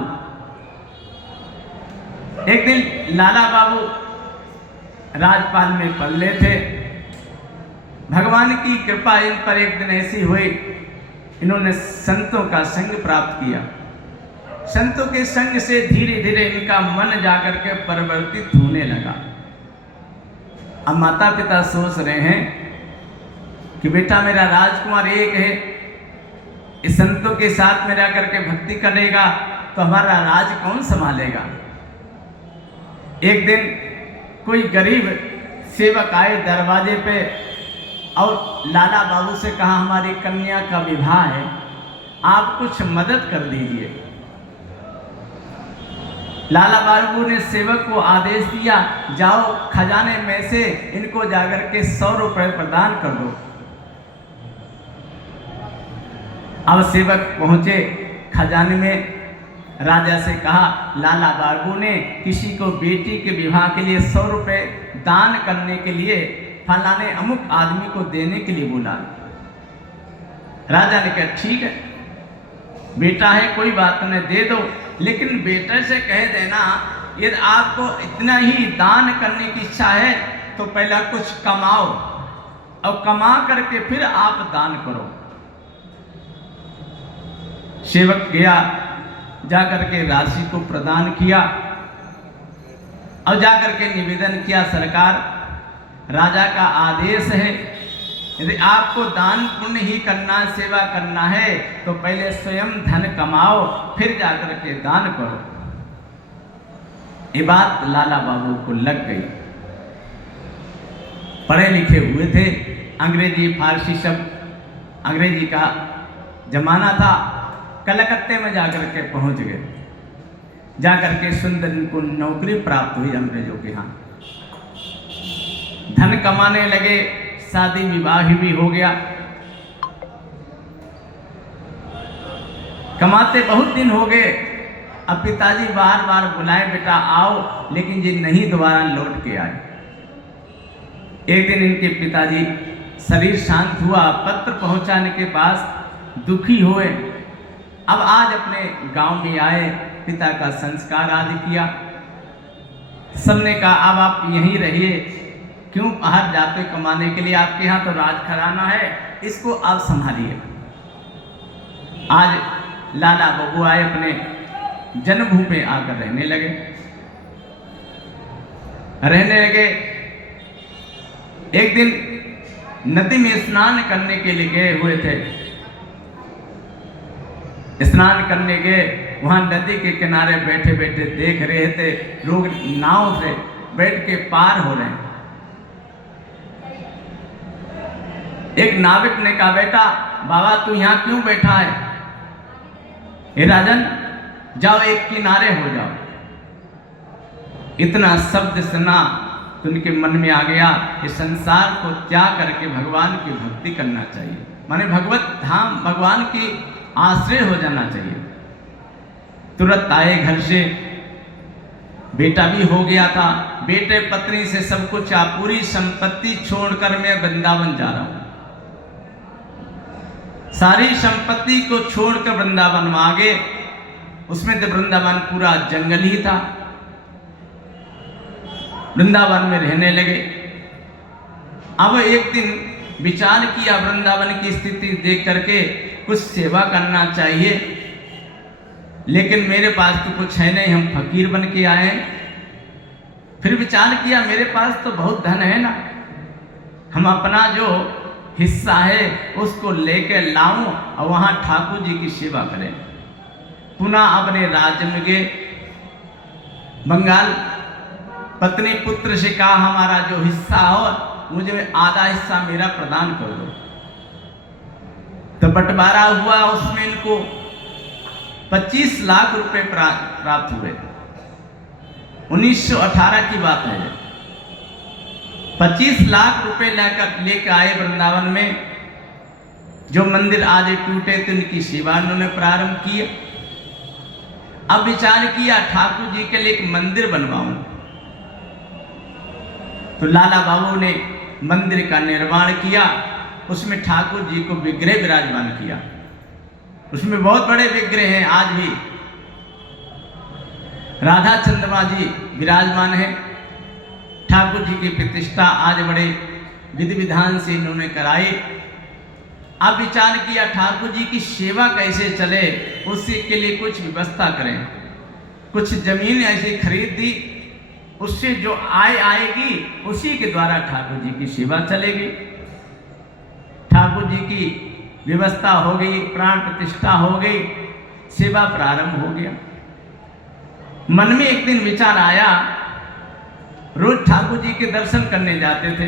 एक दिन लाला बाबू राजपाल में पल्ले थे। भगवान की कृपा इन पर एक दिन ऐसी हुई, इन्होंने संतों का संग प्राप्त किया। संतों के संग से धीरे धीरे इनका मन जाकर के परिवर्तित होने लगा। अब माता पिता सोच रहे हैं कि बेटा मेरा राजकुमार एक है, इस संतों के साथ में रह करके भक्ति करेगा तो हमारा राज कौन संभालेगा। एक दिन कोई गरीब सेवक आए दरवाजे पे और लाला बाबू से कहा, हमारी कन्या का विवाह है, आप कुछ मदद कर दीजिए। लाला बाबू ने सेवक को आदेश दिया, जाओ खजाने में से इनको जाकर के 100 रुपए प्रदान कर दो। अब सेवक पहुंचे खजाने में, राजा से कहा, लाला बाबू ने किसी को बेटी के विवाह के लिए 100 रुपए दान करने के लिए फलाने अमुक आदमी को देने के लिए बोला। राजा ने कहा ठीक है, बेटा है कोई बात नहीं, दे दो, लेकिन बेटे से कह देना यदि आपको इतना ही दान करने की इच्छा है तो पहला कुछ कमाओ और कमा करके फिर आप दान करो। सेवक गया, जाकर के राशि को प्रदान किया और जाकर के निवेदन किया, सरकार राजा का आदेश है, यदि आपको दान पुण्य ही करना, सेवा करना है तो पहले स्वयं धन कमाओ फिर जाकर के दान करो। ये बात लाला बाबू को लग गई। पढ़े लिखे हुए थे, अंग्रेजी फारसी सब, अंग्रेजी का जमाना था। कलकत्ते में जाकर के पहुंच गए, जाकर के सुंदर इनको नौकरी प्राप्त हुई अंग्रेजों के यहाँ। धन कमाने लगे, शादी विवाह भी हो गया। कमाते बहुत दिन हो गए। अब पिताजी बार बार बुलाए, बेटा आओ, लेकिन ये नहीं दोबारा लौट के आए। एक दिन इनके पिताजी शरीर शांत हुआ, पत्र पहुंचाने के पास दुखी हुए। अब आज अपने गांव में आए, पिता का संस्कार आदि किया। सबने कहा अब आप यहीं रहिए, क्यों बाहर जाते कमाने के लिए, आपके यहाँ तो राज घराना है, इसको आप संभालिए। आज लाला बाबू आए, अपने जन्मभूमि पे आकर रहने लगे। एक दिन नदी में स्नान करने के लिए गए हुए थे। स्नान करने गए, वहां नदी के किनारे बैठे बैठे देख रहे थे लोग नाव से बैठ के पार हो रहे हैं। एक नाविक ने कहा, बेटा बाबा तू यहाँ क्यों बैठा है? हे राजन, जाओ एक किनारे हो जाओ। इतना शब्द सुना तो उनके मन में आ गया कि संसार को त्याग करके भगवान की भक्ति करना चाहिए, माने भगवत धाम भगवान की आश्रय हो जाना चाहिए। तुरंत आए घर से, बेटा भी हो गया था, बेटे पत्नी से सब कुछ, पूरी संपत्ति छोड़कर मैं वृंदावन जा रहा हूं। सारी संपत्ति को छोड़कर वृंदावन में आ गए। उसमें तो वृंदावन पूरा जंगल ही था। वृंदावन में रहने लगे। अब एक दिन विचार किया, वृंदावन की स्थिति देख करके कुछ सेवा करना चाहिए, लेकिन मेरे पास तो कुछ है नहीं, हम फकीर बन के आए हैं। फिर विचार किया मेरे पास तो बहुत धन है ना, हम अपना जो हिस्सा है उसको लेके लाऊं और वहां ठाकुर जी की सेवा करें। पुनः अपने राज्य में गए बंगाल, पत्नी पुत्र से कहा हमारा जो हिस्सा हो मुझे आधा हिस्सा मेरा प्रदान कर दो। तो बंटवारा हुआ, उसमें इनको 25 लाख रुपए प्राप्त हुए। 1918 की बात है। 25 लाख रुपए लेकर आए वृंदावन में। जो मंदिर आज टूटे थे उनकी सेवा उन्होंने प्रारंभ की। अब विचार किया ठाकुर जी के लिए एक मंदिर बनवाऊं। तो लाला बाबू ने मंदिर का निर्माण किया, उसमें ठाकुर जी को विग्रह विराजमान किया। उसमें बहुत बड़े विग्रह हैं, आज भी राधा चंद्रमा जी विराजमान है। ठाकुर जी की प्रतिष्ठा आज बड़े विधि विधान से इन्होंने कराई। अब विचार किया ठाकुर जी की सेवा कैसे चले, उसी के लिए कुछ व्यवस्था करें। कुछ जमीन ऐसी खरीद दी, उससे जो आय आएगी उसी के द्वारा ठाकुर जी की सेवा चलेगी। ठाकुर जी की व्यवस्था हो गई, प्राण प्रतिष्ठा हो गई, सेवा प्रारंभ हो गया। मन में एक दिन विचार आया, रोज ठाकुर जी के दर्शन करने जाते थे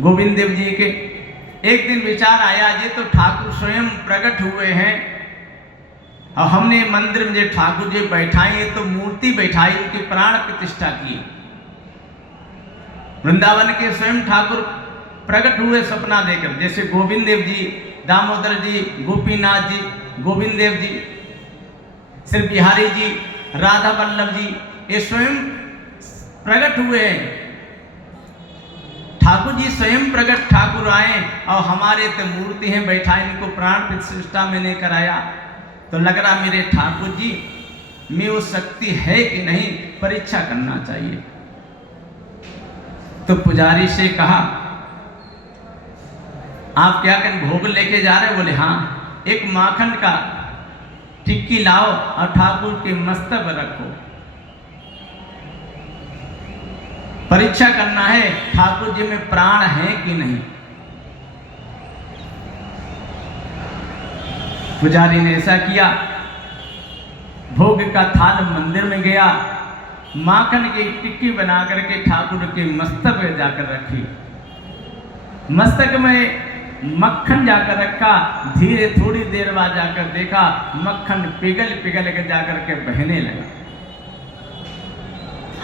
गोविंद देव जी के। एक दिन विचार आया ये तो ठाकुर स्वयं प्रकट हुए हैं और हमने मंदिर में जो ठाकुर जी बैठाए तो मूर्ति बैठाई, उनकी प्राण प्रतिष्ठा की। वृंदावन के स्वयं ठाकुर प्रकट हुए सपना देकर, जैसे गोविंद देव जी, दामोदर जी, गोपीनाथ जी, गोविंद देव जी, श्री बिहारी जी, राधा वल्लभ जी, ये स्वयं प्रकट हुए हैं। ठाकुर जी स्वयं प्रकट ठाकुर आए और हमारे तो मूर्ति हैं बैठा, इनको प्राण प्रतिष्ठा मैंने कराया। तो लग रहा मेरे ठाकुर जी में वो शक्ति है कि नहीं, परीक्षा करना चाहिए। तो पुजारी से कहा आप क्या करें, भोग लेके जा रहे? बोले हाँ। एक माखन का टिक्की लाओ और ठाकुर के मस्तक पर रखो, परीक्षा करना है ठाकुर जी में प्राण है कि नहीं। पुजारी ने ऐसा किया, भोग का थाल मंदिर में गया, माखन की टिक्की बना करके ठाकुर के मस्तक पर जाकर रखी। मस्तक में मक्खन जाकर रखा, धीरे थोड़ी देर बाद जाकर देखा मक्खन पिघल पिघल के जाकर के बहने लगा।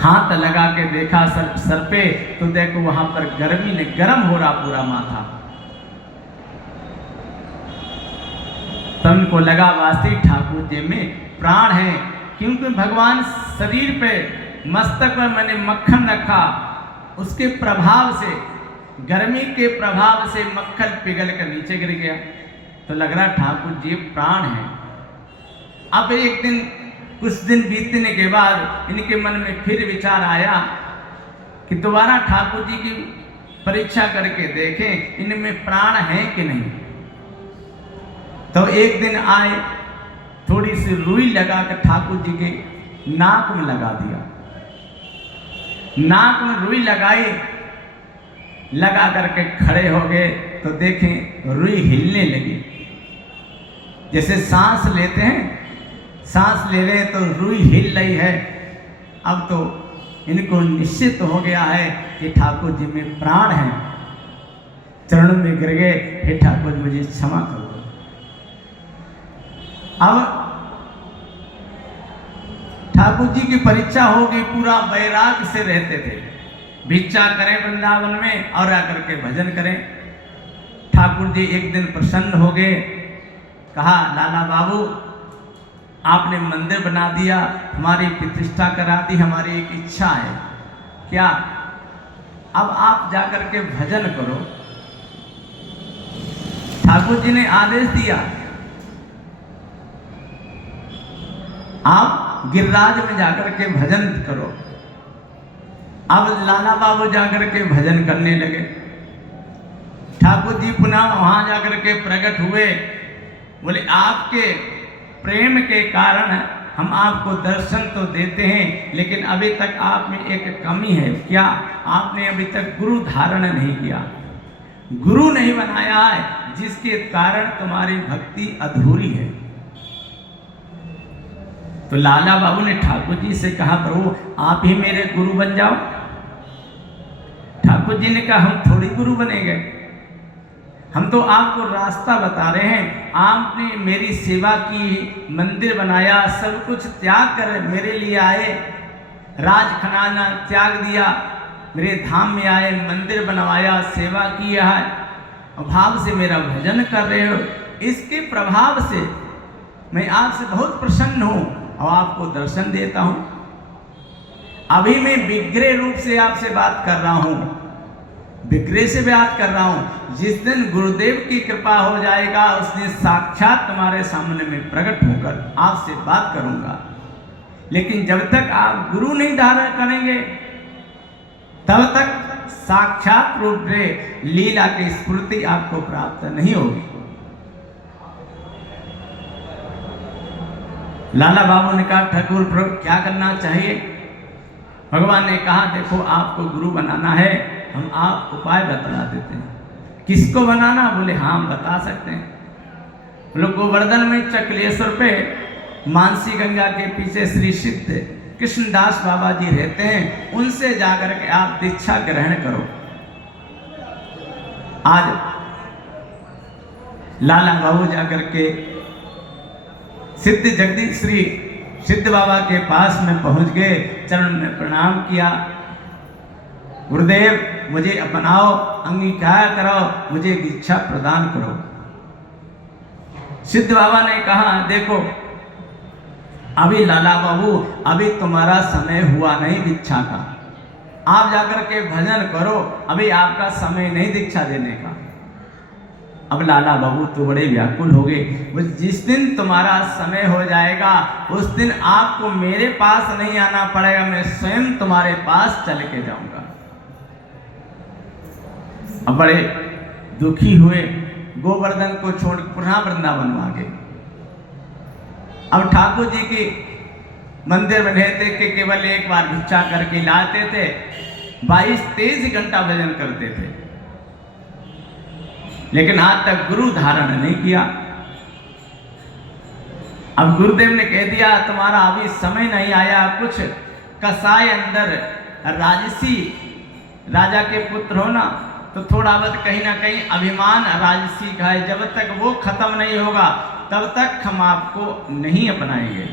हाथ लगा के देखा सर पे, तो देखो वहां पर गर्मी ने गर्म हो रहा पूरा माथा। तन को लगा वास्तविक ठाकुर जी में प्राण है, क्योंकि भगवान शरीर पे मस्तक पर मैंने मक्खन रखा, उसके प्रभाव से, गर्मी के प्रभाव से मक्खन पिघल कर नीचे गिर गया। तो लग रहा ठाकुर जी प्राण है। अब एक दिन, कुछ दिन बीतने के बाद इनके मन में फिर विचार आया कि दोबारा ठाकुर जी की परीक्षा करके देखें इनमें प्राण है कि नहीं। तो एक दिन आए, थोड़ी सी रुई लगा कर ठाकुर जी के नाक में लगा दिया। नाक में रुई लगाई, लगा करके खड़े हो गए तो देखें रुई हिलने लगी। जैसे सांस लेते हैं, सांस ले रहे हैं तो रुई हिल रही है। अब तो इनको निश्चित हो गया है कि ठाकुर जी में प्राण है। चरणों में गिर गए, हे ठाकुर जी मुझे क्षमा करो। अब ठाकुर जी की परीक्षा हो गई, पूरा वैराग से रहते थे, भिक्षा करें वृंदावन में और आकर के भजन करें। ठाकुर जी एक दिन प्रसन्न हो गए, कहा लाला बाबू आपने मंदिर बना दिया, हमारी प्रतिष्ठा करा दी, हमारी एक इच्छा है, क्या अब आप जाकर के भजन करो। ठाकुर जी ने आदेश दिया आप गिरिराज में जाकर के भजन करो। अब लाला बाबू जाकर के भजन करने लगे। ठाकुर जी पुनः वहां जाकर के प्रकट हुए, बोले आपके प्रेम के कारण हम आपको दर्शन तो देते हैं, लेकिन अभी तक आप में एक कमी है। क्या? आपने अभी तक गुरु धारण नहीं किया, गुरु नहीं बनाया है, जिसके कारण तुम्हारी भक्ति अधूरी है। तो लाला बाबू ने ठाकुर जी से कहा, प्रभु आप ही मेरे गुरु बन जाओ। ठाकुर जी ने कहा, हम थोड़ी गुरु बनेंगे, हम तो आपको रास्ता बता रहे हैं। आपने मेरी सेवा की, मंदिर बनाया, सब कुछ त्याग कर मेरे लिए आए, राज खजाना त्याग दिया, मेरे धाम में आए, मंदिर बनवाया, सेवा किया है, भाव से मेरा भजन कर रहे हो। इसके प्रभाव से मैं आपसे बहुत प्रसन्न हूँ और आपको दर्शन देता हूँ। अभी मैं विग्रह रूप से आपसे बात कर रहा हूँ, विग्रह से बात कर रहा हूँ। जिस दिन गुरुदेव की कृपा हो जाएगा, उस दिन साक्षात तुम्हारे सामने में प्रकट होकर आपसे बात करूँगा। लेकिन जब तक आप गुरु नहीं धारण करेंगे, तब तक साक्षात रूप में लीला की स्फूर्ति आपको प्राप्त नहीं होगी। लाला बाबू ने कहा, ठाकुर प्रभु क्या करना चाहिए? भगवान ने कहा, देखो आपको गुरु बनाना है, हम आप उपाय बता देते हैं। किसको बनाना? बोले हाँ हम बता सकते हैं। बोले गोवर्धन में चकलेश्वर पे मानसी गंगा के पीछे श्री सिद्ध कृष्णदास बाबा जी रहते हैं, उनसे जाकर के आप दीक्षा ग्रहण करो। आज लाला बाबू जाकर के सिद्ध जगदीश श्री सिद्ध बाबा के पास में पहुंच गए, चरण में प्रणाम किया। गुरुदेव मुझे अपनाओ, अंगीकार करो, मुझे दीक्षा प्रदान करो। सिद्ध बाबा ने कहा, देखो अभी लाला बाबू, अभी तुम्हारा समय हुआ नहीं दीक्षा का, आप जाकर के भजन करो, अभी आपका समय नहीं दीक्षा देने का। अब लाला बाबू तो बड़े व्याकुल हो गए। जिस दिन तुम्हारा समय हो जाएगा, उस दिन आपको मेरे पास नहीं आना पड़ेगा, मैं स्वयं तुम्हारे पास चल के जाऊंगा। अब बड़े दुखी हुए, गोवर्धन को छोड़ पुनः वृंदावन आ गए। अब ठाकुर जी के मंदिर में रहते कि केवल एक बार भिक्षा करके लाते थे, 22-23 घंटा भजन करते थे, लेकिन आज तक गुरु धारण नहीं किया। अब गुरुदेव ने कह दिया, तुम्हारा अभी समय नहीं आया। कुछ कसाय अंदर राजसी राजा के पुत्र हो ना, तो थोड़ा बहुत कहीं ना कहीं अभिमान राजसी का है, जब तक वो खत्म नहीं होगा तब तक हम आपको नहीं अपनाएंगे।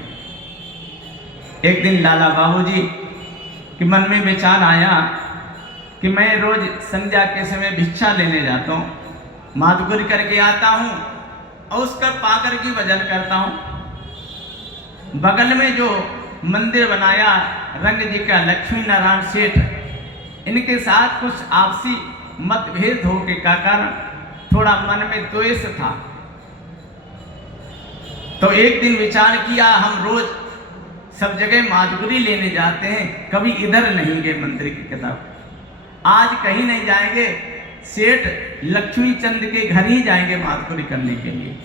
एक दिन लाला बाबूजी के मन में विचार आया कि मैं रोज संध्या के समय भिक्षा लेने जाता हूँ, मातुकुरी करके आता हूँ और उसका पाकर की भजन करता हूँ। बगल में जो मंदिर बनाया रंग जी का लक्ष्मी नारायण सेठ, इनके साथ कुछ आपसी मतभेद हो के कारण थोड़ा मन में द्वेष था। तो एक दिन विचार किया, हम रोज सब जगह मातुकुरी लेने जाते हैं, कभी इधर नहीं गए मंदिर की किताब, आज कहीं नहीं जाएंगे, सेठ लक्ष्मी चंद के घर ही जाएंगे मातुकुरी करने के लिए।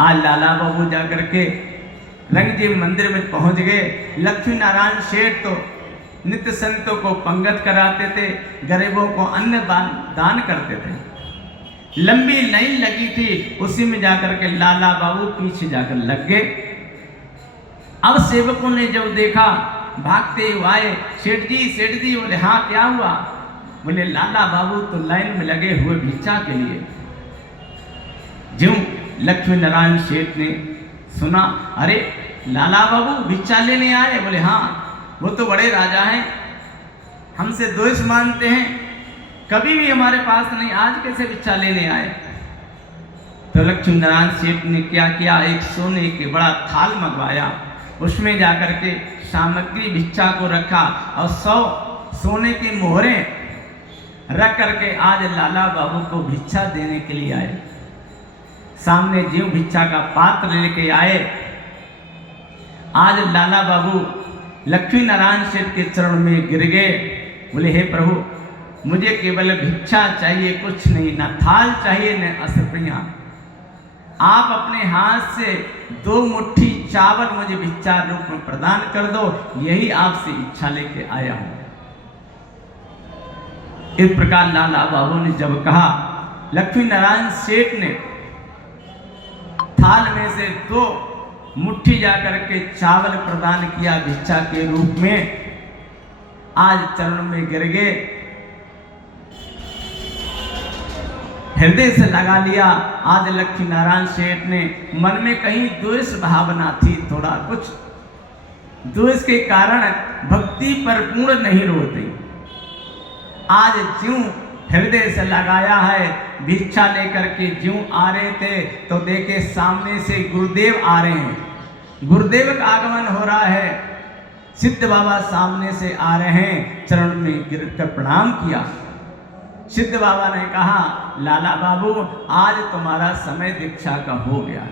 आज लाला बाबू जाकर के रंग जी मंदिर में पहुंच गए। लक्ष्मी नारायण सेठ तो नित्य संतों को पंगत कराते थे, गरीबों को अन्न दान करते थे। लंबी लाइन लगी थी, उसी में जाकर के लाला बाबू पीछे जाकर लग गए। अब सेवकों ने जब देखा, भागते हुए आए, सेठ जी बोले हाँ क्या हुआ? बोले लाला बाबू तो लाइन में लगे हुए भिक्षा के लिए। ज्यों लक्ष्मी नारायण सेठ ने सुना, अरे लाला बाबू भिक्षा लेने आए? बोले हाँ, वो तो बड़े राजा हैं, हमसे द्वेष मानते हैं, कभी भी हमारे पास नहीं, आज कैसे भिक्षा लेने आए? तो लक्ष्मी नारायण सेठ ने क्या किया, एक सोने के बड़ा थाल मंगवाया, उसमें जाकर के सामग्री भिक्षा को रखा और 100 सोने की मोहरें रख करके आज लाला बाबू को भिक्षा देने के लिए आए। सामने जीव भिक्षा का पात्र लेके आए। आज लाला बाबू लक्ष्मी नारायण सेठ के चरण में गिर गए। बोले हे प्रभु, मुझे केवल भिक्षा चाहिए, कुछ नहीं, न थाल चाहिए न असपियाँ। आप अपने हाथ से 2 मुट्ठी चावल मुझे भिक्षा रूप में प्रदान कर दो, यही आपसे इच्छा लेके आया हूं। इस प्रकार लाला बाबू ने जब कहा, लक्ष्मी नारायण सेठ ने थाल में से 2 मुट्ठी जाकर के चावल प्रदान किया भिक्षा के रूप में। आज चरण में गिर गए, हृदय से लगा लिया। आज लक्ष्मी नारायण सेठ ने मन में कहीं द्वेष भावना थी, थोड़ा कुछ द्वेष के कारण भक्ति पर पूर्ण नहीं रोते। आज ज्यों हृदय से लगाया है, भिक्षा लेकर के ज्यों आ रहे थे तो देखे सामने से गुरुदेव आ रहे हैं। गुरुदेव का आगमन हो रहा है, सिद्ध बाबा सामने से आ रहे हैं। चरण में गिरकर प्रणाम किया। सिद्ध बाबा ने कहा, लाला बाबू आज तुम्हारा समय दीक्षा का हो गया।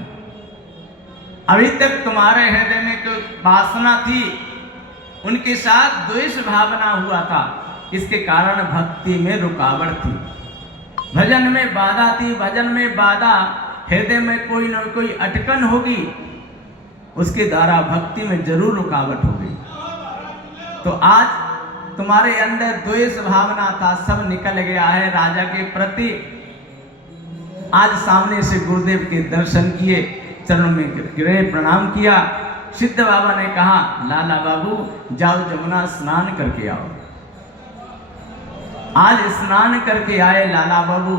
अभी तक तुम्हारे हृदय में कोई वासना थी, उनके साथ द्वेष भावना हुआ था, इसके कारण भक्ति में रुकावट थी, भजन में बाधा थी। भजन में बाधा, हृदय में कोई न कोई अटकन होगी, उसके द्वारा भक्ति में जरूर रुकावट होगी। तो आज तुम्हारे अंदर द्वेष भावना था, सब निकल गया है राजा के प्रति। आज सामने से गुरुदेव के दर्शन किए, चरणों में गिरे, प्रणाम किया। सिद्ध बाबा ने कहा, लाला बाबू जाओ जमुना स्नान करके आओ। आज स्नान करके आए लाला बाबू,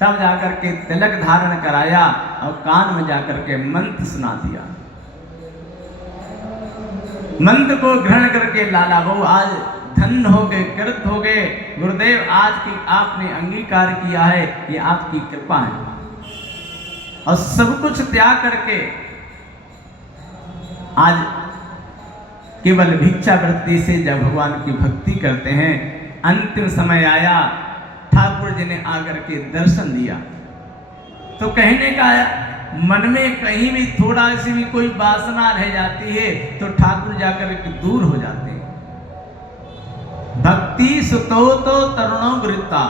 तब जाकर के तिलक धारण कराया और कान में जाकर के मंत्र सुना दिया। मंत्र को ग्रहण करके लाला बाबू आज धन्य हो गए, कृत हो गए। गुरुदेव आज की आपने अंगीकार किया है, ये आपकी कृपा है। और सब कुछ त्याग करके आज केवल भिक्षा वृत्ति से जब भगवान की भक्ति करते हैं, अंतिम समय आया, ठाकुर जी ने आकर के दर्शन दिया। तो कहने का मन में कहीं भी थोड़ा सी भी कोई वासना रह जाती है तो ठाकुर जाकर के दूर हो जाते हैं। भक्ति सुतो तो तरुणों वृत्ता,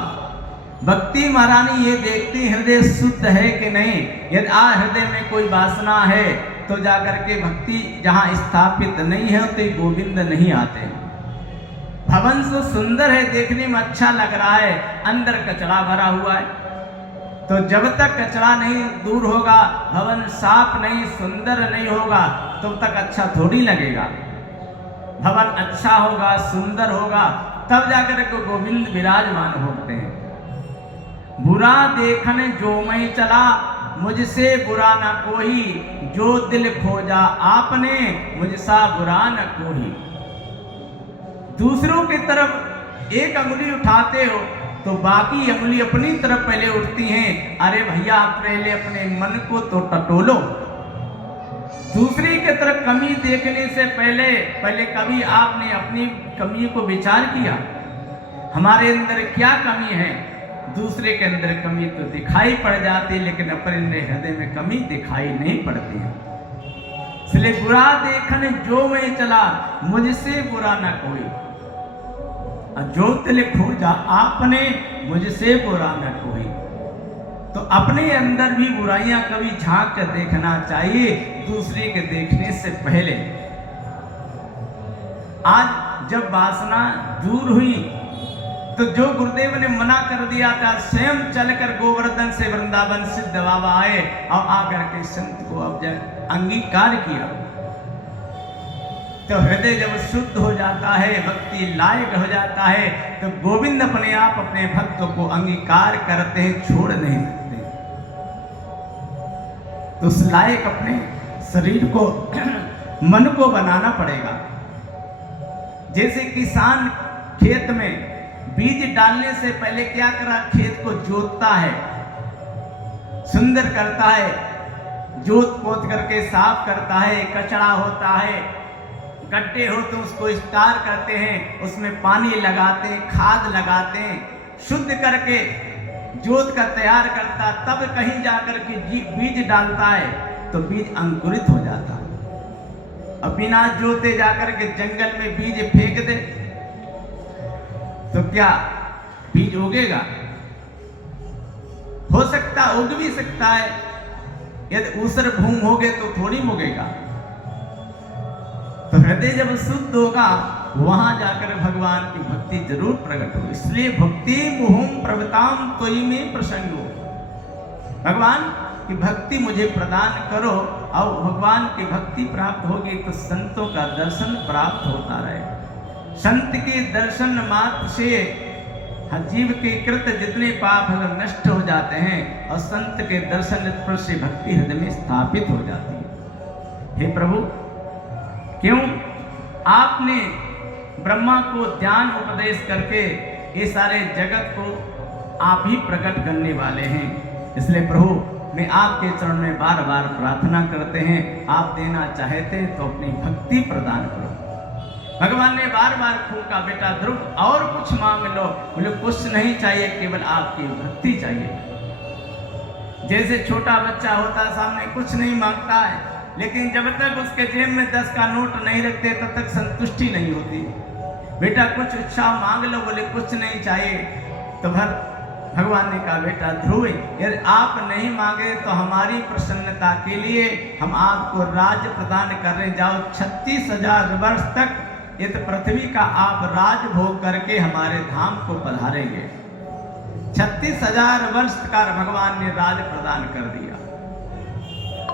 भक्ति महारानी ये देखती हृदय शुद्ध है कि नहीं। यदि हृदय में कोई वासना है तो जाकर के भक्ति जहाँ स्थापित नहीं है तो गोविंद नहीं आते। भवन तो सुंदर है, देखने में अच्छा लग रहा है, अंदर कचरा भरा हुआ है। तो जब तक कचरा नहीं दूर होगा, भवन साफ नहीं सुंदर नहीं होगा, तब तक अच्छा थोड़ी लगेगा। भवन अच्छा होगा, सुंदर होगा, तब जाकर के गोविंद विराजमान होते हैं। बुरा देखने जो मैं चला, मुझसे बुरा न कोई, जो दिल खोजा आपने, मुझसा बुरा न कोई। दूसरों की तरफ एक अंगुली उठाते हो तो बाकी अंगुली अपनी तरफ पहले उठती हैं। अरे भैया पहले अपने मन को तो टटोलो। दूसरी की तरफ कमी देखने से पहले कभी आपने अपनी कमी को विचार किया, हमारे अंदर क्या कमी है। दूसरे के अंदर कमी तो दिखाई पड़ जाती, लेकिन अपने हृदय में कमी दिखाई नहीं पड़ती है। इसलिए बुरा देखने जो मैं चला, मुझसे बुरा ना कोई, जो दिल खोजा आपने, मुझसे बुरा न कोई। तो अपने अंदर भी बुराइयां कभी झांक कर देखना चाहिए, दूसरे के देखने से पहले। आज जब वासना दूर हुई तो जो गुरुदेव ने मना कर दिया था, स्वयं चलकर गोवर्धन से वृंदावन सिद्ध बाबा आए और आकर के संत को अब अंगीकार किया। तो हृदय जब शुद्ध हो जाता है, भक्ति लायक हो जाता है, तो गोविंद अपने आप अपने भक्तों को अंगीकार करते हैं, छोड़ नहीं सकते। तो उस लायक अपने शरीर को मन को बनाना पड़ेगा। जैसे किसान खेत में बीज डालने से पहले क्या करा, खेत को जोतता है, सुंदर करता है, जोत पोत करके साफ करता है, कचरा होता है, गड्ढे हो तो उसको स्टार करते हैं, उसमें पानी लगाते हैं, खाद लगाते हैं, शुद्ध करके जोत का तैयार करता, तब कहीं जाकर के बीज डालता है तो बीज अंकुरित हो जाता है। अब बिना जोते जाकर के जंगल में बीज फेंक दे तो क्या बीज उगेगा, हो सकता उग भी सकता है, यदि ऊसर भूमि होगे तो थोड़ी उगेगा। तो हृदय जब शुद्ध होगा वहां जाकर भगवान की भक्ति जरूर प्रकट हो। इसलिए भक्ति मुहुम प्रवताम तोई में प्रसन्न हो, भगवान की भक्ति मुझे प्रदान करो। और भगवान की भक्ति प्राप्त होगी तो संतों का दर्शन प्राप्त होता रहे। संत के दर्शन मात्र से जीव के कृत जितने पाप नष्ट हो जाते हैं और संत के दर्शन से भक्ति हृदय में स्थापित हो जाती है। हे प्रभु, क्यों आपने ब्रह्मा को ज्ञान उपदेश करके ये सारे जगत को आप ही प्रकट करने वाले हैं। इसलिए प्रभु मैं आपके चरण में बार बार प्रार्थना करते हैं, आप देना चाहते तो अपनी भक्ति प्रदान करो। भगवान ने बार बार फूका, बेटा ध्रुव और कुछ मांग लो। बोले कुछ नहीं चाहिए, केवल आपकी भक्ति चाहिए। जैसे छोटा बच्चा होता है, सामने कुछ नहीं मांगता है, लेकिन जब तक उसके जेब में 10 का नोट नहीं रखते तब तक संतुष्टि नहीं होती। बेटा कुछ इच्छा मांग लो, बोले कुछ नहीं चाहिए। तो भगवान ने कहा, बेटा ध्रुव यदि आप नहीं मांगे तो हमारी प्रसन्नता के लिए हम आपको राज्य प्रदान कर रहे, जाओ 36,000 वर्ष तक ये तो पृथ्वी का आप राज भोग करके हमारे धाम को पधारेंगे। 36,000 वर्ष का भगवान ने राज प्रदान कर दिया।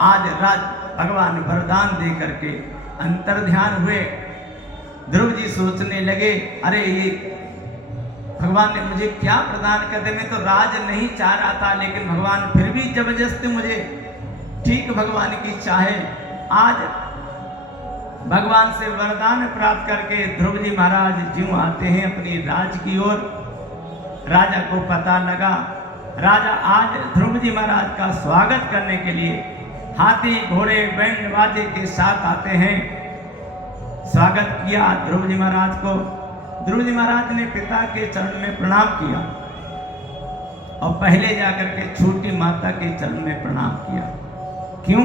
आज राज भगवान वरदान दे करके अंतर ध्यान हुए। ध्रुव जी सोचने लगे, अरे ये भगवान ने मुझे क्या प्रदान कर दे, मैं तो राज नहीं चाह रहा था, लेकिन भगवान फिर भी जबरदस्ती मुझे, ठीक भगवान की चाहे। आज भगवान से वरदान प्राप्त करके ध्रुव जी महाराज ज्यों आते हैं अपनी राज की ओर। राजा को पता लगा, राजा आज ध्रुव जी महाराज का स्वागत करने के लिए हाथी घोड़े बैंड बाजे के साथ आते हैं। स्वागत किया ध्रुव जी महाराज को। ध्रुव जी महाराज ने पिता के चरण में प्रणाम किया और पहले जाकर के छोटी माता के चरण में प्रणाम किया। क्यों?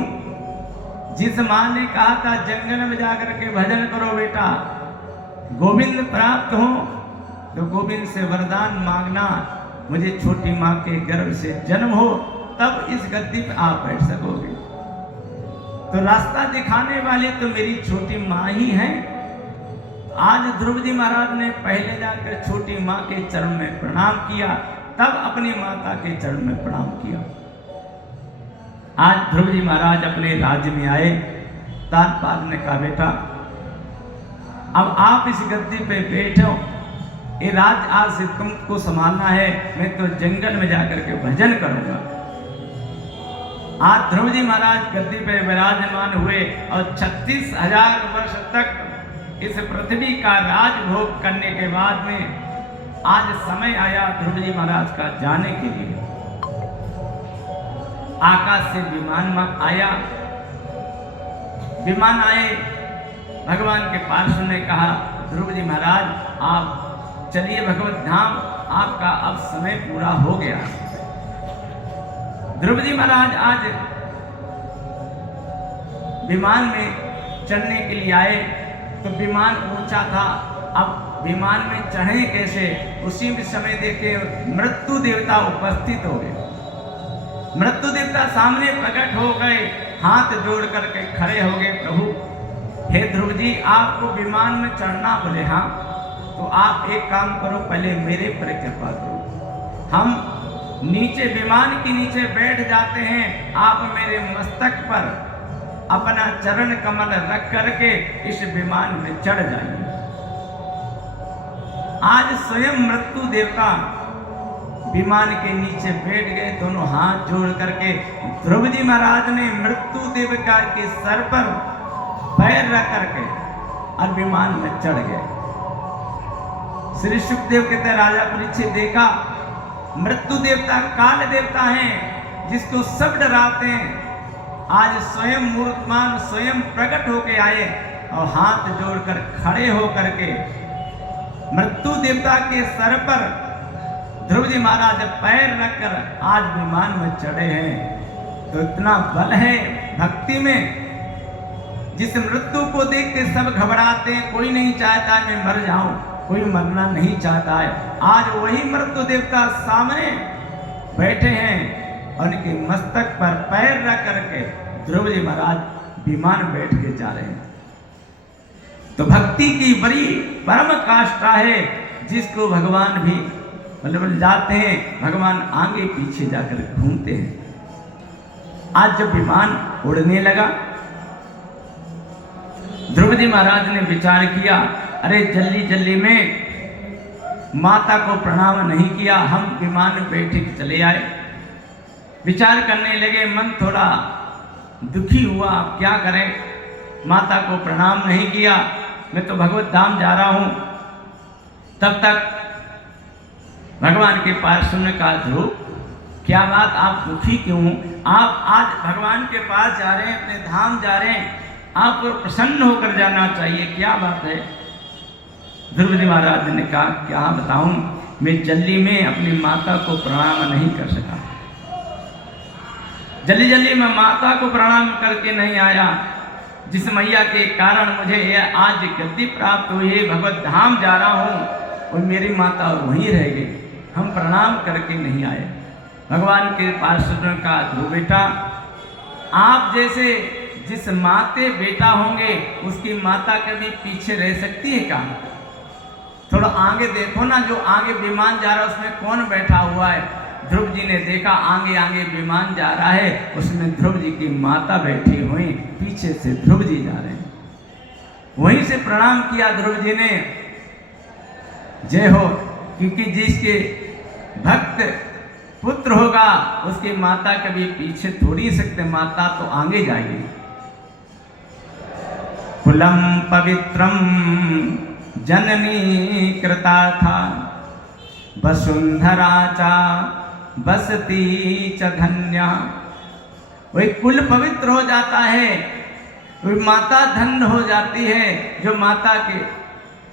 जिस माँ ने कहा था जंगल में जाकर के भजन करो बेटा, गोविंद प्राप्त हो, तो गोविंद से वरदान मांगना, मुझे छोटी माँ के गर्भ से जन्म हो, तब इस गद्दी पे आप बैठ सकोगे। तो रास्ता दिखाने वाले तो मेरी छोटी माँ ही हैं। आज ध्रुव जी महाराज ने पहले जाकर छोटी माँ के चरण में प्रणाम किया, तब अपनी माता के चरण में प्रणाम किया। आज ध्रुव जी महाराज अपने राज्य में आए। तानपाद ने कहा, बेटा अब आप इस गद्दी पे बैठो, ये राज आज से तुमको संभालना है, मैं तो जंगल में जाकर के भजन करूंगा। आज ध्रुव जी महाराज गद्दी पे विराजमान हुए और 36,000 वर्ष तक इस पृथ्वी का राज भोग करने के बाद में आज समय आया ध्रुव जी महाराज का जाने के लिए। आकाश से विमान आया, विमान आए, भगवान के पार्षद ने कहा, ध्रुव जी महाराज आप चलिए भगवत धाम, आपका अब समय पूरा हो गया। ध्रुव जी महाराज आज विमान में चढ़ने के लिए आए, तो विमान ऊंचा था, अब विमान में चढ़े कैसे? उसी समय देखे मृत्यु देवता उपस्थित हो गए। मृत्यु देवता सामने प्रकट हो गए, हाथ जोड़ करके खड़े हो गए, प्रभु हे ध्रुव जी आपको विमान में चढ़ना, बोले हाँ, तो आप एक काम करो, पहले मेरे पर कृपा करो। हम नीचे विमान के नीचे बैठ जाते हैं, आप मेरे मस्तक पर अपना चरण कमल रख करके इस विमान में चढ़ जाइए। आज स्वयं मृत्यु देवता विमान के नीचे बैठ गए, दोनों हाथ जोड़ करके। ध्रुव जी महाराज ने मृत्यु देवता के सर पर पैर रख करके और विमान में चढ़ गए। श्री सुखदेव कहते, राजा परीक्षित देखा, मृत्यु देवता काल देवता हैं जिसको सब डराते हैं, आज स्वयं मूर्तमान स्वयं प्रकट होके आए और हाथ जोड़कर खड़े हो करके मृत्यु देवता के सर पर ध्रुव जी महाराज पैर रखकर आज विमान में चढ़े हैं। तो इतना बल है भक्ति में, जिस मृत्यु को देख के सब घबराते हैं, कोई नहीं चाहता मैं मर जाऊं, कोई मरना नहीं चाहता है। आज वही मृत्यु देवता सामने बैठे हैं, उनके मस्तक पर पैर रख करके ध्रुव जी महाराज विमान बैठ के जा रहे हैं। तो भक्ति की बड़ी परम काष्ठा है, जिसको भगवान भी मतलब जाते हैं, भगवान आगे पीछे जाकर घूमते हैं। आज जब विमान उड़ने लगा, ध्रुव जी महाराज ने विचार किया, अरे जल्दी जल्दी में माता को प्रणाम नहीं किया, हम विमान में बैठे चले आए। विचार करने लगे, मन थोड़ा दुखी हुआ, अब क्या करें, माता को प्रणाम नहीं किया, मैं तो भगवत धाम जा रहा हूं। तब तक भगवान के पास सुनने का, ध्रुव क्या बात, आप दुखी क्यों? आप आज भगवान के पास जा रहे हैं, अपने धाम जा रहे हैं, आपको प्रसन्न होकर जाना चाहिए, क्या बात है? ध्रुव जी महाराज ने कहा, क्या बताऊं, मैं जल्दी में अपनी माता को प्रणाम नहीं कर सका, जल्दी जल्दी मैं माता को प्रणाम करके नहीं आया, जिस मैया के कारण मुझे यह आज गद्दी प्राप्त हुई है, भगवत धाम जा रहा हूं और मेरी माता वहीं रह गई, हम प्रणाम करके नहीं आए। भगवान के पार्षदों का, ध्रुव बेटा, आप जैसे जिस माते बेटा होंगे उसकी माता कभी पीछे रह सकती है क्या? थोड़ा आगे देखो ना, जो आगे विमान जा रहा है उसमें कौन बैठा हुआ है? ध्रुव जी ने देखा आगे आगे विमान जा रहा है, उसमें ध्रुव जी की माता बैठी हुई, पीछे से ध्रुव जी जा रहे हैं। वहीं से प्रणाम किया ध्रुव जी ने, जय हो, क्योंकि जिसके भक्त पुत्र होगा उसकी माता कभी पीछे थोड़ी सकते, माता तो आगे जाएगी। कुलम पवित्रम जननी कृतार्था वसुंधरा चा बसती च धन्या। वही कुल पवित्र हो जाता है, वही माता धन्य हो जाती है, जो माता के